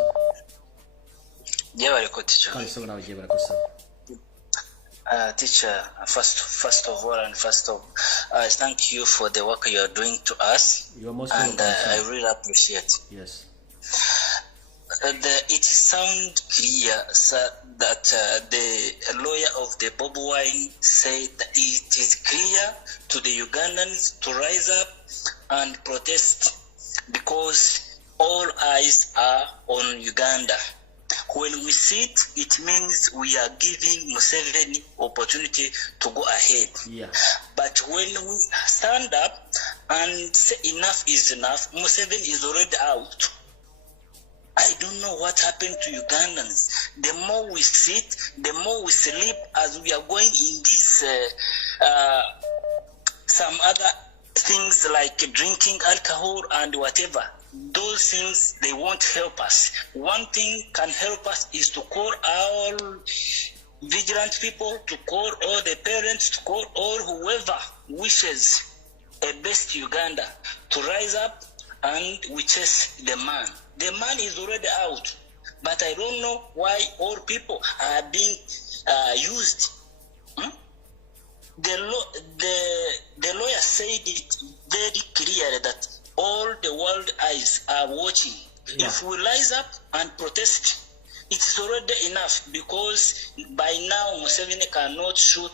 Jebareko teacher. Kale so nawe jebareko sa. Teacher, first of all and I thank you for the work you are doing to us. You are most welcome. And I really appreciate it. Yes. It sounds clear, sir, that the lawyer of the Bobi Wine said that it is clear to the Ugandans to rise up and protest because all eyes are on Uganda. When we sit, it means we are giving Museveni opportunity to go ahead. Yeah. But when we stand up and say enough is enough, Museveni is already out. I don't know what happened to Ugandans. The more we sit, the more we sleep as we are going in this some other things like drinking alcohol and whatever. Those things, they won't help us. One thing can help us is to call all vigilant people, to call all the parents, to call all whoever wishes a best Uganda to rise up and we chase the man. The man is already out, but I don't know why all people are being used. The lawyer said it very clearly that all the world eyes are watching. Yeah. If we rise up and protest, it's already enough because by now Museveni cannot shoot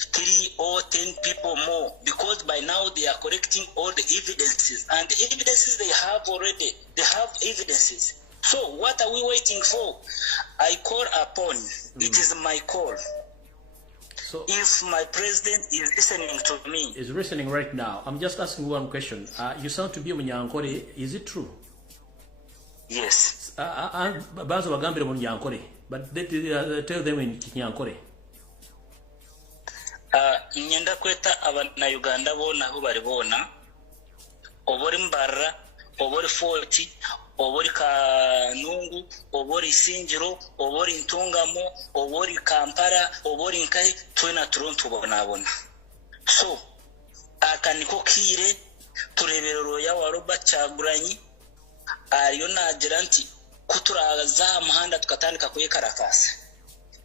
3 or 10 people more because by now they are collecting all the evidences, and the evidences they have already, they have evidences. So what are we waiting for? I call upon, it is my call. So if my president is listening to me. Is listening right now. I'm just asking one question. You sound to be Munyankore. Is it true? Yes. Bazo bagambire Munyankore, but they tell them in Kinyankore. Nyenda kweta abana Uganda bona aho bari bona obori mbarra obori 40 obori Kanungu obori Sinjiro obori Ntungamo obori Kampala obori Nkai twena Toronto bona. So akaniko kire tureberero ya waroba Kyagulanyi ariyo nagira nti kuturaza amahanda tukatandika kuyekarakasa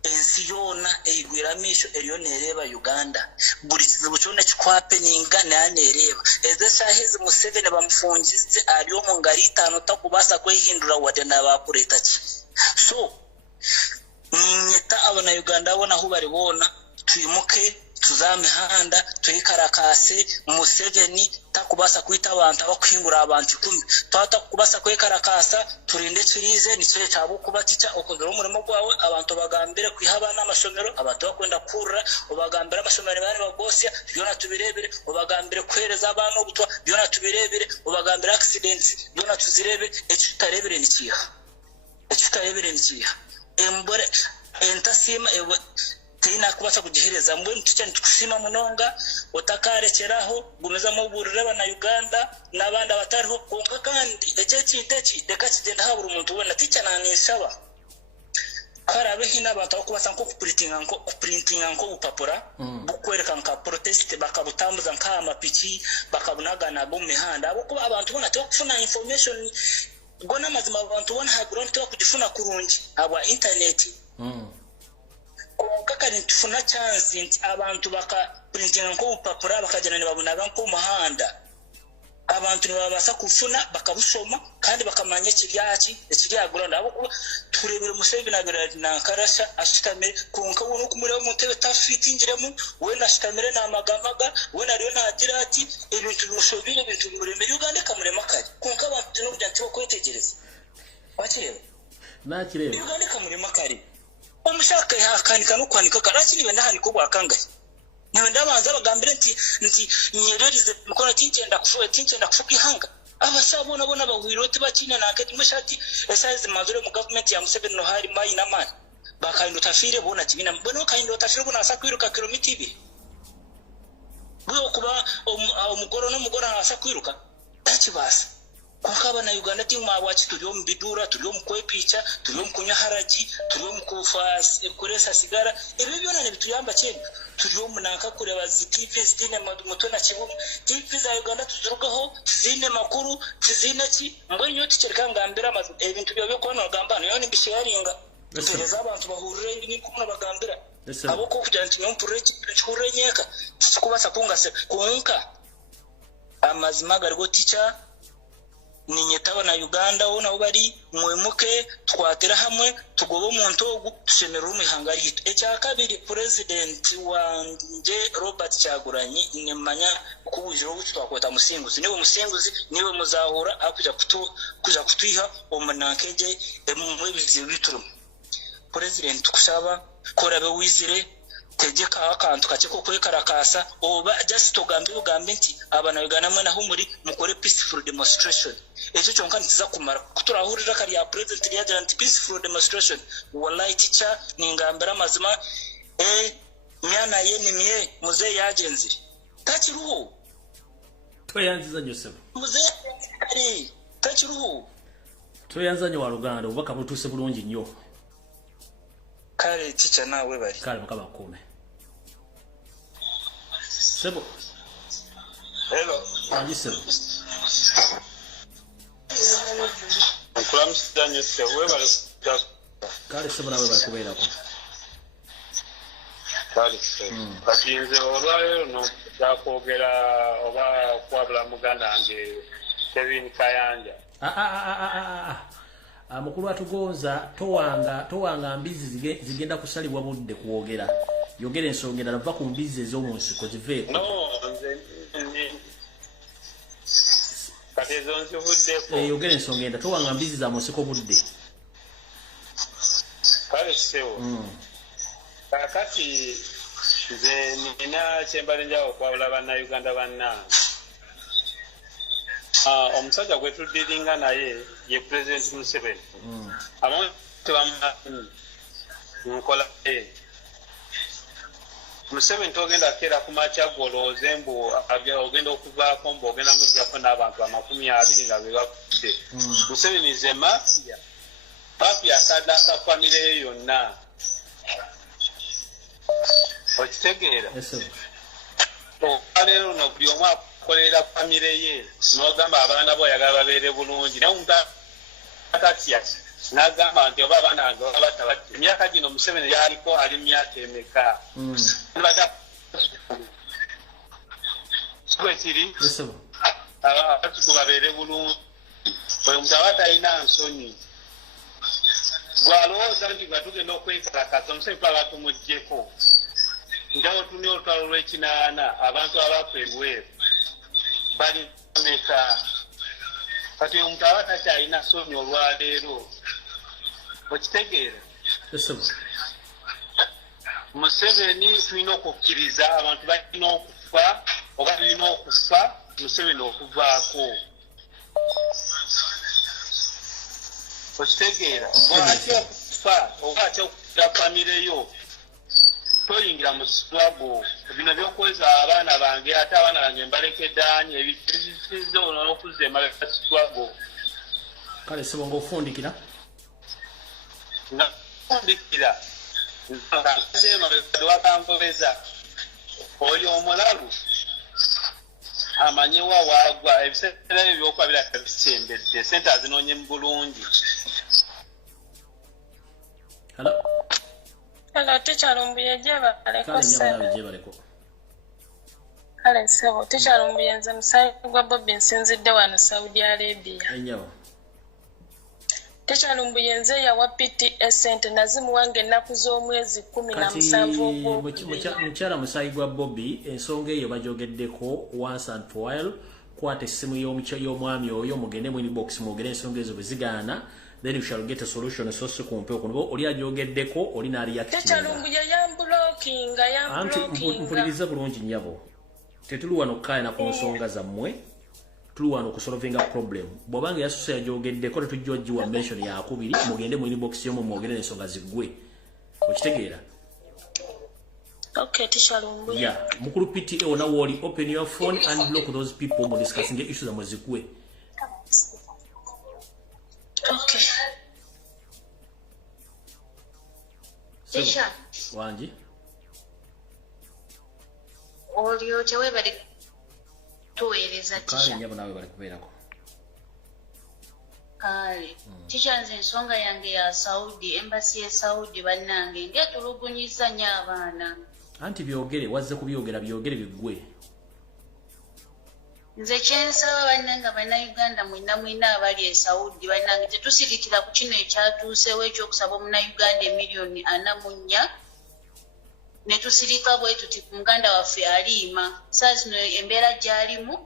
ensi yona eyigwiramisho eriyo nereba Uganda buri kizibu cyone kikwape ninga nanereba eze shahizi Museveni bamufungize ariyo mu ngari 5 takubasa kwehindura wade nabakureta ki. So nyeta abana Uganda bona aho bari bona tuyimuke tuzamihanda tuyikarakase Museveni takubasa kwita abantu abakwingura abantu 10 tatakubasa kwekarakasa turinde turize nicyo cyabo kubaticha okondera umurimo gwawe abantu bagambire kwihaba n'amashomero abantu bakwenda kurra ubagambira amashomero bari bagosya byona tubirebere ubagambire kwereza abantu obutwa byona tubirebere ubagambira accidents byona tuzirebere ekitarebere nikiha embore entasima tina kubasa kujihereza mbwe tucyane tukusima munonga otakarekeraho gumeza mu burire bana Uganda nabandi abatariho konka kandi ekekiteki deka kigenda habura umuntu wena ticyananishaba karabe hina abantu kubasa nko kuprintinga nko upapura bukwereka nka protest bakabutambuza nka amapiki bakabunaga nabo mihanda abo kuba abantu bona tukufuna information gona mazima abantu bona hagron tukujifuna kurungi aba internet kaka nitufuna chance nti abantu baka printing nko upapura bakajana ne babuna banko muhanda abantu babasa kufuna bakabusoma kandi bakamanya ekiragura nabo turebere Museveni agera nankarasha ashitamire konka wono kumureba mutebe tafitingiremu we nashitamire namagamaga we nariyo nagira ati ebintu bimushobire ebintu bimurembe Uganda kamurema kare konka abantu no byantu bakwetegereza bakireba nakireba Uganda kamurema kare omushaka yakanika no kwanika karaki nibe ndahaniko bwakangaye nawe ndabanza bagambire nti nyererize mukora tinchenda kufuka ihanga abasabona bona bawirote bakina nakati mushati esize mazure mu government ya Museveni no hari mai na man bakayindo tafire bona kibina bona kayindo tafire bona asakwiruka kilomita 2 bwo kuba umugoro no mugora asakwiruka takibasa kuko na Uganda timu abachi turiyo mbidura turiyo mukwepicha turiyo mukunya haraji turiyo mukufasi kuresa sigara ibi byona bituyamba cyane turiyo munanka kureba TV zitine muto na kibuga TV za Uganda tuzurugaho zine makuru zizina ki ngo nyoti cyereka ngambira amazu ibintu byo kubona bagambana yo nibisharinga tereza abantu bahurire ni kumuna bagambira abo ko kujya nti mpureki churenyeka tukubasa kungase kunka amazima gargo teacher ninyetaba na Uganda wona ubari mwemuke twatera hamwe tugobo muntu tushemera umihangari echa kabiri president wanje Robert Kyagulanyi nemanya kubujiro bucu twakweta musinguzi niwe muzahura akuja kutwiha omunankeje emwe bizibu bituru president kusaba korabe wizire tegeka akantu kacheko kwekarakasa oba just ugambe nti abana Uganda mwe naho muri mukore peaceful demonstration echo chonka ntiza kumara kuturahurira kari ya president ya giant peaceful demonstration wallahi teacher ningambira mazima myana yeni mye muze yagenzire takiruho toyanziza Joseph muze ari takiruho toyanzanye wa Uganda ubaka butuse bulungi nnyo kale teacher nawe bari kale mukaba kume sebo hello ajisebo Kulamsanya se we bale kale sebo nawe bakubera ko kale se katinze olwayo no yakogera oba kwabula muganda anje Kevin Kayanja mukulu atugonza towanga mbizi zigenda kusalibwa budde kuwogera yogera ensongera nava ku mbizi ez'omunsiko ziveeko no katezonzi buddeko yogera ensongera towanga mbizi za munsiko budde kale sewo kakati nze nina kyembale njawo okwabula bannayuganda bannange omusajja gwe tuddiringa naye ye President Museveni abamu tebamumanyi nkola Museveni togenda kera ku makya golooze mbu ogenda okuvaako mbu ogenda mujjako n'abantu 20 nga be bakudde Museveni ze mafia asaddaaka famire ye yonna okitegeera olwaleero no buli omu akolera famire ye n'ogamba abaana bo oyagala babeere bulungi naye omuntu atatya n'agamba nti oba abaana bange baba emyaka gino Museveni yaliko ali myaka emeka kwekiri abatuku babeere bulungi oyo omuntu aba talina nsonyi gwalowooza nti nga tugenda okwekalakasa Museveni twaba tumuggyeko njawo tuni olutalo lw'ekinaana abantu abafa ebweru bali meka kati omuntu aba takyalina nsonyi olwaleero okitegeera Museveni tulina okukkiriza abantu balina okufa oba tulina okufa Museveni okuvaako okitegeera bwatya okufa oba atya okukira famire yo toyingira mu struggle bino byokweza abaana bange ate abaana bange mbalekeddaanye ebisize olw'okuzza emabega struggle kale sebo ng'ofundikira nga fundikira wakanvobeza oyo omulalu amanyi wa waagwa ebiseera ebyo byokwabira kabisembedde sente azinoonye mu bulungi Hello, teacher Lumbuye jebaleko sebe. Kale sebo teacher Lumbuye musayi gwa Bobi nsinzidde wano Saudi Arabia. Enyo. Teacher Lumbuye yawa PTS sente nazimu wange ennaku z'omwezi 17 ogwo. Mukyala musayi gwa Bobi ensonga eyo bajogeddeko once and for while. Kwate simu y'omwami oyo mugende mu inbox mugende ensonga ezo bezigaana. Then you shall get a solution so kumpe okuno oli ajogeddeko oli na react. Teacher Lumbuye yamblockinga. Anti mpuliriza bulungi nnyabo. Tetuli wano kaya na ku nsonga zammwe. Tuli wano kusolvinga problem. Bwabanga yasuse yajogeddeko tetujjojiwa mention ya akubiri mugende mu inbox yomu mwogere ensonga ziggwe. Okitegeera? Okay, teacher Lumbuye. Yeah, mukuru PTA na woli open your phone and block those people mo discussing the issues amazikwe. Okay. Teacher. Wanji. Olio chewe bali tueleza teacher. Kale nyabo nawe bali kubeerako. Kale. Teacher nze ensonga yange ya Saudi, embassy ya Saudi bannange ngetulugunyisa nnyo abaana. Anti byogere wazze kubyogera byogere biggwe. Nze kyensaba bannanga bannayuganda mwina abali e Saudi bannange tetusirikira ku kino ekyatuusewo ekyokusaba omunnayuganda emiliyoni 44 ne tusirika bwe tuti ku muganda waffe aliima saa zino embeera gy'alimu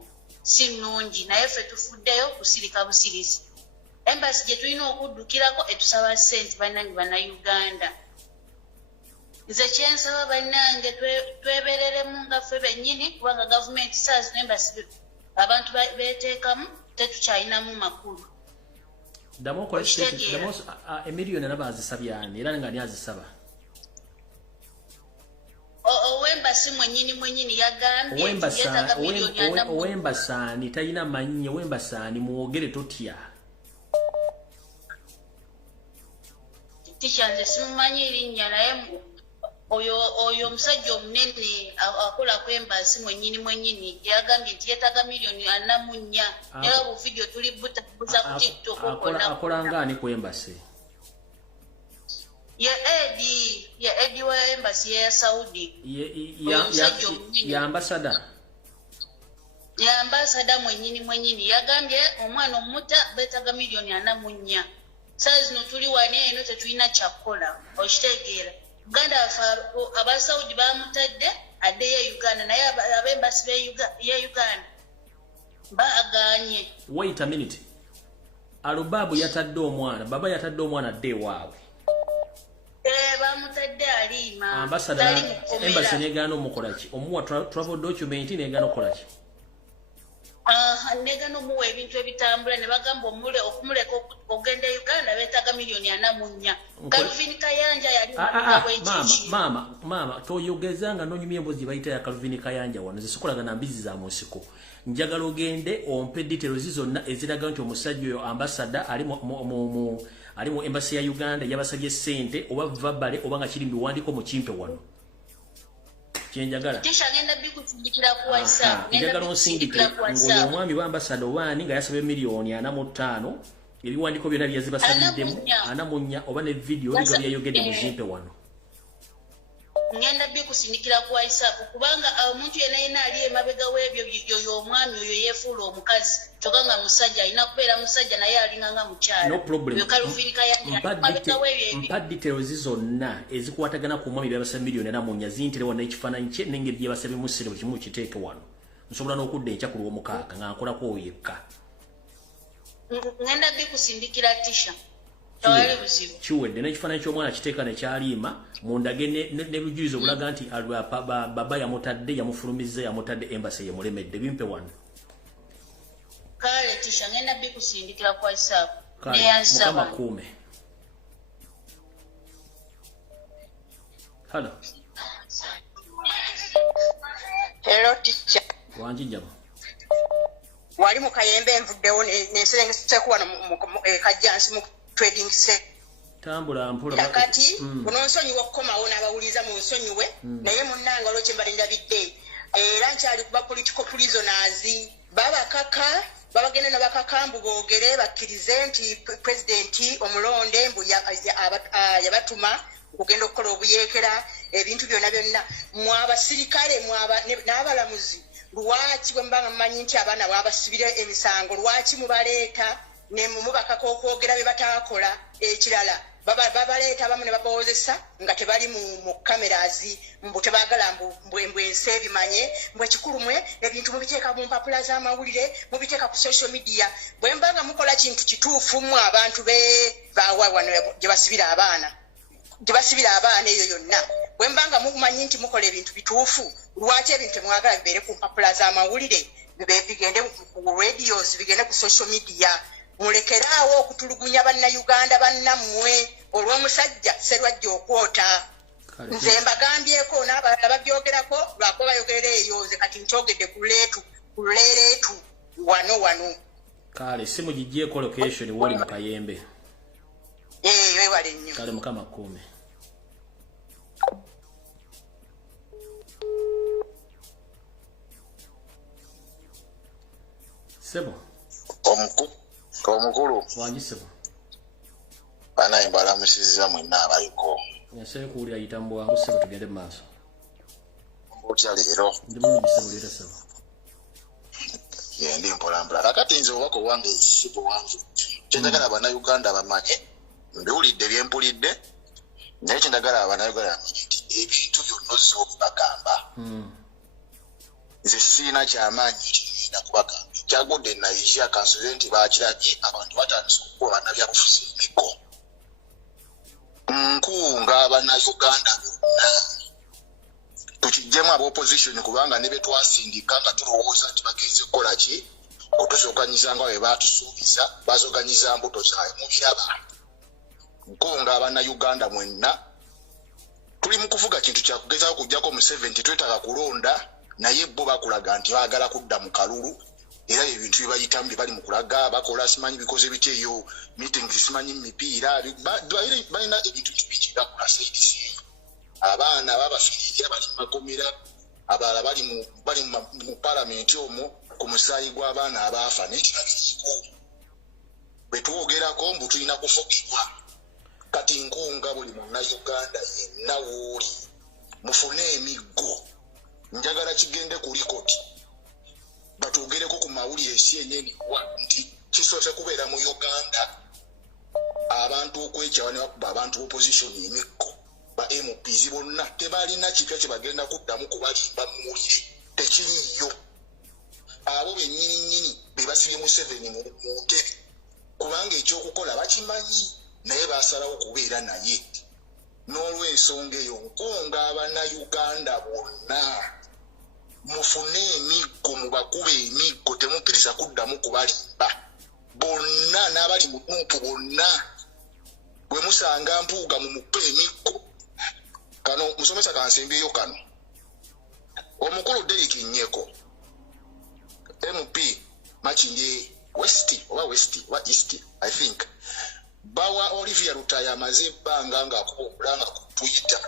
si nnungi naye ffe tufuddeyo kusirika busirisi. Embassy gye tulina okuddukirako etusaba ssente bannange bannayuganda. Nze kyensaba bannange twebereremu nga ffe bennyini kubanga gavumenti saa zino embassy abantu beteekamu tetukyalinamu makulu. Damo emiliyoni naba azisabyani era nga ni azisaba. Owembassy mwennyini yagambye yetaga miliyoni 4. Owembassani talina mannya Owembassani muwogere totya. Teacher nze simumanyi erinnya naye oyo omusajja omunene akola ku embassy mwennyini yagambye nti yetaga miliyoni 44 era bu video tuli buza ku TikTok akola ngani ku embassy. Ya Edi wa embassy ya Saudi. Ya ambassador. Ya ambassador mwennyini yagambye omwana Kumutta betaga miliyoni 44. Saa zino tuli wane eno tetulina kyakola okitegeera. Uganda aba Saudi bamutadde addeyo Uganda naye ab'embassy ya Uganda baaganye. Wait a minute. Alubabu yatadde omwana baba yatadde omwana adde waawe. Bamutadde aliima. Ambassador embassy negana omukola ki? Omuwa travel document negana okola ki? Negana omuwa ebintu ebitambula ne bagamba okumuleka ogenda Uganda beetaga miliyoni 44. Calvin Kayanja yali mama toyogezanga nonyumye embozi bayita ya Calvin Kayanja wano zisukulaga na mbizi za musiko. Njagala ogende ompe details zonna eziraga nti omusajja oyo ambassador ali mu embassy ya Uganda yabasabye ssente oba vabale oba nga kiri biwandiko mu kimpe wano. Kyenjagala. Tisha ngenda bikutsindikira ku WhatsApp. Njagala onsindikira ng'oyo omwami wa ambassador wani nga yasabye miliyoni 45 ebiwandiko byonna byazibasabyiddemu 44 oba ne video nga byayogedde mu kimpe wano. Ngenda bikusindikira ku WhatsApp kubanga omuntu yenna ali emabega w'ebyo yoyo omwami oyo yeefuula omukazi tokanga musajja alina kubeera musajja naye alinga nga mukyala. No problem. Mpa details zonna ezikwatagana ku mwami byabasaba miliyoni 44 zintire wano ekifaananyi kye n'engeri gye basabye mu ssente buli kimu kiteeke wano. Nsobola n'okudda enkya ku lw'omukaaga nga nkolako oyo yekka. Ngenda bikusindikira tisha. Kiwedde n'ekifaananyi ky'omwana kiteeka ne kyaliima mundage ne lujulizo obulaga nti baba yamutadde yamufulumizza yamutadde embassy yemulemedde bimpe wano. Kale tisha ngenda bikusindikira ku WhatsApp. Mukama kuume. Hello. Hello teacher. Wanji njaba. Wali mu Kayembe nvuddewo neserengese wano mu Kajjansi mu trading set. Tambula mpula kati ononsonyiwa okukomawo n'abawuliza mu nsonyiwe naye munnanga olwo kyembalinda bidde era nkyali kuba political prisoners babakaka babagenda nabakakambu boogere bakkirize nti president omulonde mbu yabatuma okugenda okukola obuyeekera ebintu byonna mwabasirikale n'abalamuzi lwaki bwe mbanga mmanyi nti abaana bwabasibira emisango lwaki mubaleeta ne mubakako okwogera bye bataakola ekirala babaleeta abamu ne babawozesa nga tebali mu cameras mbu tebaagala mbwe ensi ebimanye mbwe ekikulu mwe ebintu mubiteeka mu mpapula z'amawulire mubiteeka ku social media bwe mbanga mukola kintu kituufu mu abantu bawa wano gye basibira abaana eyo yonna bwe mbanga mumanyi nti mukola ebintu bituufu lwaki ebintu temwagala bibeere ku mpapula z'amawulire bigende ku radios bigende ku social media mulekeraawo okutulugunya bannayuganda bannammwe olw'omusajja serwajja okwota nze mbagambyeko n'abalala babyogerako lwakuba bayogerera eyo nze kati nkyogedde ku leereetu wano kale simu gigyeko location wali mu Kayembe wewale nnyo kale mukama kuume sebo omukulu wangi sebo banaye mbalamusiza mwenna abaliko yasere kuwulira yitambo wangu sebo tugende mu maaso mbutya leero ndi mulungi sebo leeta sebo ndi mpolampola kakati nze obubaka owange ekisibo wange kyendagala abannayuganda bamanye mbiwulidde byempulidde naye kyendagala abannayuganda bamanye nti ebintu byonna ozza okubagamba nze siina kyamaanyi kigenda kubagamba kyagudde nayiya kansoze nti bakirabye abantu batandise okukuba bannabyabufuzi emiko nkunga abannayuganda bonna tukijjemu ab'opposition kubanga ne betwasindika nga tulowooza nti bagenze kukola ki otuzoganyiza nga bwe baatusuubiza bazoganyiza mbuto zaabwe mubiraba nkunga abannayuganda mwenna tuli mu kuvuga kintu kyakugezaako kujjako mu 70 twetaaga kulonda naye bo bakulaga nti baagala kudda mu kalulu era ebintu byebayitamu bye bali mu kulaga bakola simanyi bikoze bitya eyo meeting simanyi mipiira balina ebintu bingi bakula saidisi abaana babafiirira bali mu makomera abalala bali mu palamenti omwo ku musaayi gw'abaana abaafa n'ekirabiriko bwe twogerako mbu tulina kufugibwa kati nkunga buli munnayuganda yenna wooli mufune emiggo njagala kigende ku likoti batugereko ku mawulire ensyennyeni nti kisoose kubeera mu Uganda abantu okwekyawa ne bakuba abantu opposition emikko ba MPs bonna tebalina kipya kye bagenda kuddamu kubalimba muwulire tekiriyo abo bennyininyini be basibye mu 7 mu ntebe kubanga ekyokukola bakimanyi naye basalawo kubeera naye n'olw'ensonga eyo nkunga abannayuganda bonna mufune emiggo mubakube emiggo temukkiriza kuddamu kubalimba bonna n'abali mu ntuupu bonna bwe musanga mpuuga mu muppe emiggo kano musomesa kansembyeyo kano omukulu Derek Nnyeko MP Makindye West oba East I think bawa Olivia Rutaya amaze ebbanga ng'akuba okulanga ku Twitter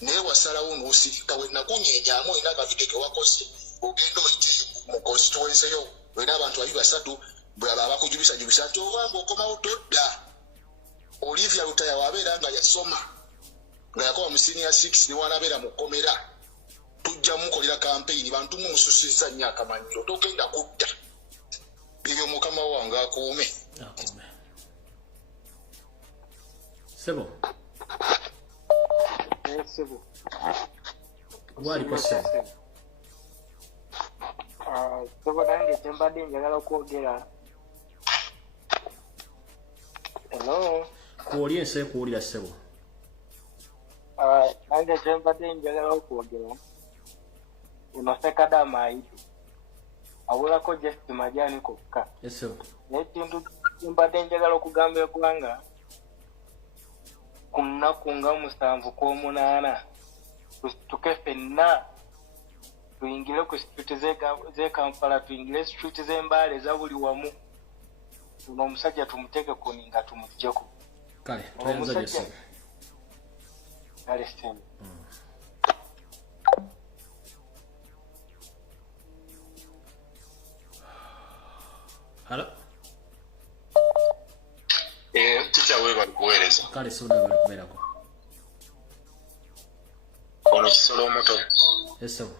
naye wasalawo n'osirika we nakunyenyaamu olina akavide ke wakoze ogenda oyite mu constituency yo olina abantu 2-3 bwaba abakujubisa nti ovanga okomawo todda Olivia Rutaya wabeera nga yasoma nga yakoba mu senior 6 ne wanabeera mu kkomera tujja mukolera campaign bantu mumususizza nnyo akamanyiro togenda kudda ebyo mukama wange akuume sebo sebo waliko sebo sebo nange kyembadde njagala okwogera hello kuoli ensi ekuwulira sebo nange kyembadde njagala okwogera uno KADIMA ayitu abulako just majani kokka n'ekintu kyembadde njagala okugamba eggwanga ku nnaku nga 7/8 tusituke ffenna tuyingire ku situti z'e Kampala tuyingire situti z'Embaale eza buli wamu uno omusajja tumuteeke kuni nga tumuggyeko kale toyanza gyesa kale semi Hello? Ticha wewe bali kuweereza. Kale sona bali kubeerako. Ono kisolo omuto. Eso.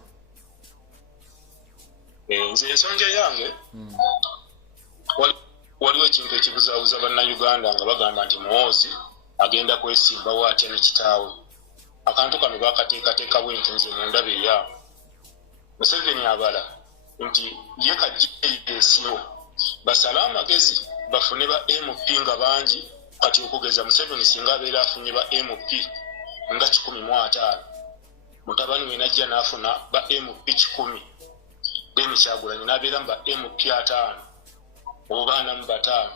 nze ensonga yange waliwo ekintu ekibuzaabuza bannayuganda nga bagamba nti Muhoozi agenda kwesimbawo atya ne kitaawe. Akantu kano bakateekateeka bwentyo nze mu ndaba eyaabo. Museveni abala nti ye kajjeesiyo basale amagezi bafune ba MP nga bangi kati okugeza Museveni singa abeera afunye ba MP nga 15 mutabani we najja n'afuna ba MP 10 then Kyagulanyi n'abeera mu ba MP 5 obaana mu 5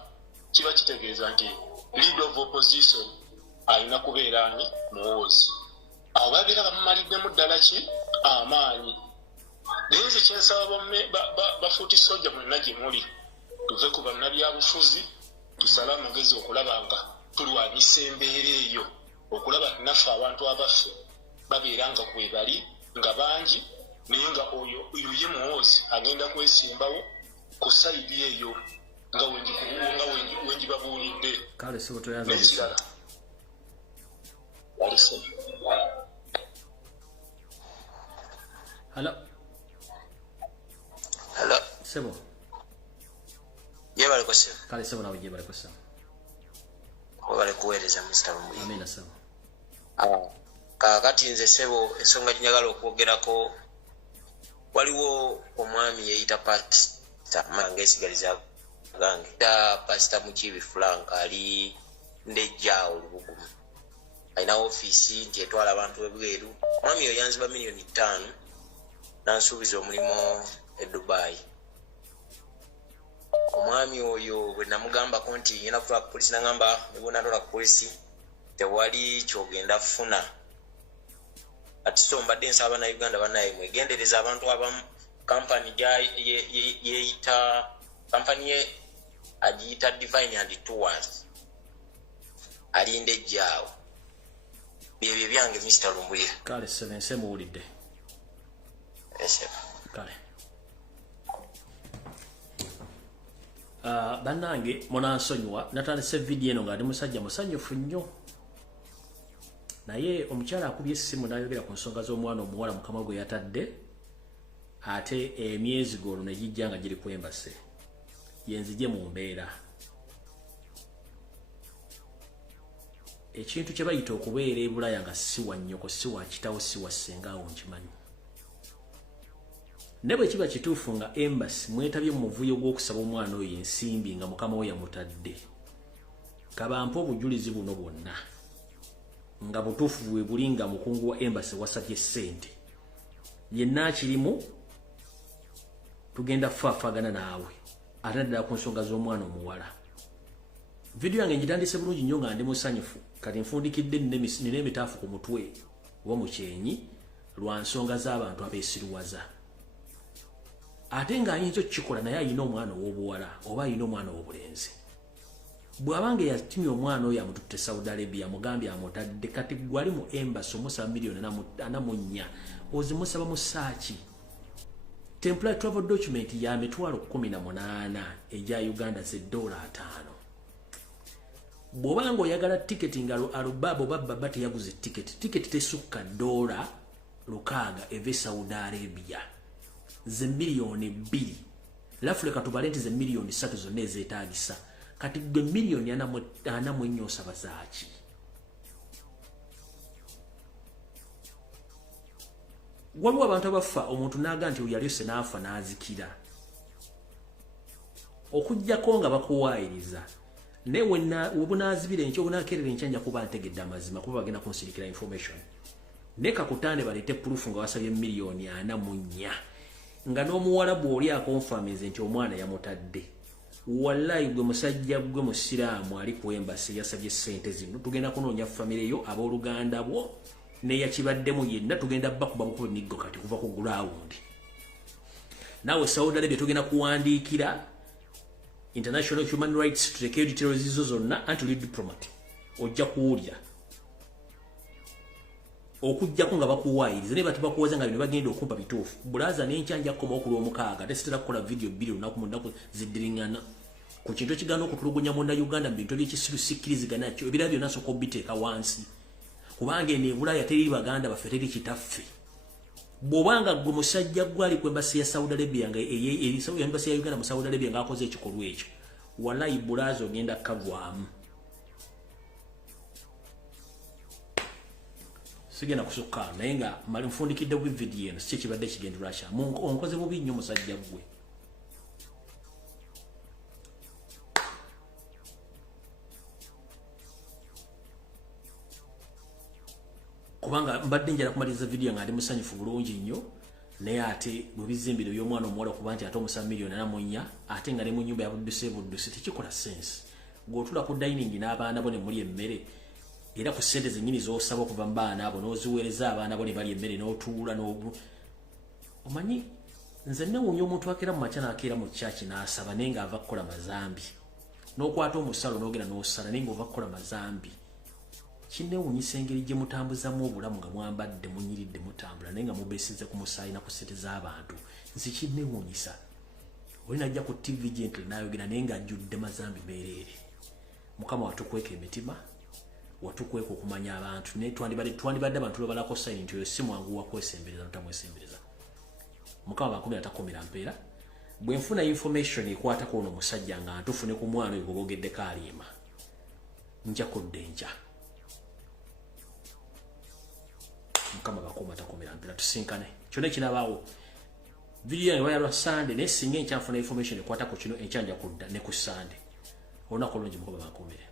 kiba kitegeeza nti leader of opposition alina kubeera ani Muhoozi. Awo babeera bamumaliddemu ddala ki amaanyi. Naye nze kyensaba bafuuti sojja mwenna gye muli tuve ku bannabyabufuzi tusale amagezi okulaba nga tulwanyisa embeera eyo okulaba naffe abantu abaffe babeera nga kwe bali nga bangi naye nga oyo ye Muhoozi agenda kwesimbawo ku sayidi eyo nga wengibabuulidde. Kale sibo toyanza Hello. Sebo. Yebale kwese. Kale sebo nawe yebale kwese. Wabale kuweereza Mr. Lumbuye. Amina sebo. Kakati nze sebo ensonga njagala okwogerako waliwo omwami yeyita Pastor mangesigaliza gange. Da Pastor Mukibi Frank ali ndejjaawo Lubugumu. Alina ofiisi nti etwala abantu ebweru. Omwami oyo yanziba $5 million n'ansuubiza omulimu e Dubai. Omwami oyo bwe namugambako nti yena kutwala ku polisi n'agamba nebona ndola ku polisi tewali kyogenda funa. Ati so mbadde nsaba na Uganda bannaye mwegendereza abantu abamu kampani yeyita kampani ye agiyita Divine and Tours alinde ejjaawo. Byebyo byange Mr. Lumbuye. Kale 7 semuwulidde. Kale. Bannange munansonyiwa natandise video eno nga ndi musajja musanyufu nnyo. Naye omukyala akubye essimu n'ayogera ku nsonga z'omwana omuwala mukama gwe yatadde ate emyezi golo ne gijja nga giri kwembase. Yenzije mu mbeera. Ekintu kye bayita okubeera e Bulaya nga si wa nnyoko si wa kitawo si wa ssenga awo nkimanyi. Ne bwe kiba kituufu nga embassy mwetabye mu muvuyo gw'okusaba omwana oyo ensimbi nga mukama we yamutadde. Kabampa obujulizi buno bwonna nga butuufu bwe buli nga mukungu wa embassy wasabye ssente. Yenna akirimu tugenda faafagana naawe ate naddala ku nsonga z'omwana omuwala. Video yange njitandise bulungi nnyo nga ndi musanyufu kati nfundikidde nina emitaafu ku mutwe oba mu kyenyi lwa nsonga z'abantu abeesiruwaza. Ate nga ayinza okukikola naye ayina omwana ow'obuwala oba ayina omwana ow'obulenzi. Bw'abanga yatumye omwana oyo amututte Saudi Arabia mugambye amutadde kati gwali mu embassy omusaba $4 ozimusaba mu saaki. Temporary travel document ya $18 ejja Uganda $5. Bw'obanga oyagala tiketi nga alubaba oba baba teyaguze tiketi tesukka $600 eve Saudi Arabia ze $2 lafu leka tubale nti ze $3 zonna ezeetaagisa kati gwe $440 osaba zaaki. Waliwo abantu abafa omuntu n'aga nti yali ose n'afa n'azikira okujjako nga bakuwaayiriza ne webunaazibira enkya obunaakerera enkya nja kuba ntegedde amazima kuba bagenda kunsirikira information ne kakutande baleete proof nga wasabye $440 nga n'omuwalabu oli akonfamize nti omwana yamutadde. Wallahi gwe musajja gwe musiraamu ali ku embassy yasabye ssente zino tugenda kunoonya famire yo abooluganda bwo ne yakibaddemu yenna tugenda bakuba mukuba emiggo kati kuva ku ground. Naawe Saudi Arabia tugenda kuwandiikira International Human Rights tutekeyo details zizo zonna anti oli diplomat ojja kuwulira okujjako nga bakuwaayiriza ne batubakuwaza nga bino bagenda okumpa bituufu. Bulaza n'enkyanja koma okulw'omukaaga tesitera kukola video bbiri olunaku mu nnaku ziddiringana ku kintu ekigaana okutulugunya mu Uganda mu bintu ebyekisiru sikkirizigana kyo ebirala byonna sooka obiteeka wansi kubanga eno e Bulaya teri baganda baffe teri kitaffe bwobanga gwe musajja gwali ku embassy ya Saudi Arabia nga embassy ya Uganda mu Saudi Arabia nga akoze ekikolwa ekyo wallahi bulazo ogenda kavaamu sigenda kusukka naye nga mali nfundikidde bu video eno si kibadde kigendera kya onkoze bubi nnyo musajja gwe kubanga mbadde njala kumaliza video nga ali musanyufu bulungi nnyo naye ate bwe bizimbiro by'omwana omuwala okuba nti ate omusa miliyoni anamunya ate nga ne mu nnyumba yabudduse tekikola sense ng'otula ku dining n'abaana bo ne muli emmere era ku ssente zennyini z'osaba okuva mu baana abo n'oziweereza abaana bo ne bali emmere n'otuula omanyi nze newuunya omuntu akeera mu makya n'akeera mu kyaki n'asaba naye ng'ava kukola mazambi n'okwata omusalo n'ogenda n'osala naye ng'ova kukola mazambi kinewuunyisa engeri gye mutambuzamu obulamu nga mwambadde munyiridde mutambula naye nga mubeesize ku musaayi na ku ssente z'abantu nsi kinewuunyisa oli najja ku TV gently n'ayogera naye ng'ajjudde mazambi meereere mukama watukweka emitima watukweka okumanya abantu naye twandibadde abantu lwebalako sayini nti oyo si mwangu wakwesembereza notamwesembereza mukama bakumira takumira mpeera bwe nfuna information ekwatako ono omusajja nga ntufune ku mwana oyo gwebogedde KADIMA nja kudde nja mukama bakuma takumira mpeera tusinkane kyonna kinabaawo video yange wayalwa Sunday naye singa enkyanfuna information ekwatako kino enkyanja kudda ne ku Sunday olunaku olungi mukama bakumire.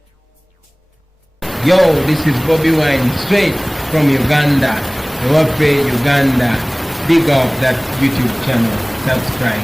Yo, this is Bobi Wine straight from Uganda. Ewaffe, Uganda. Big up that YouTube channel. Subscribe.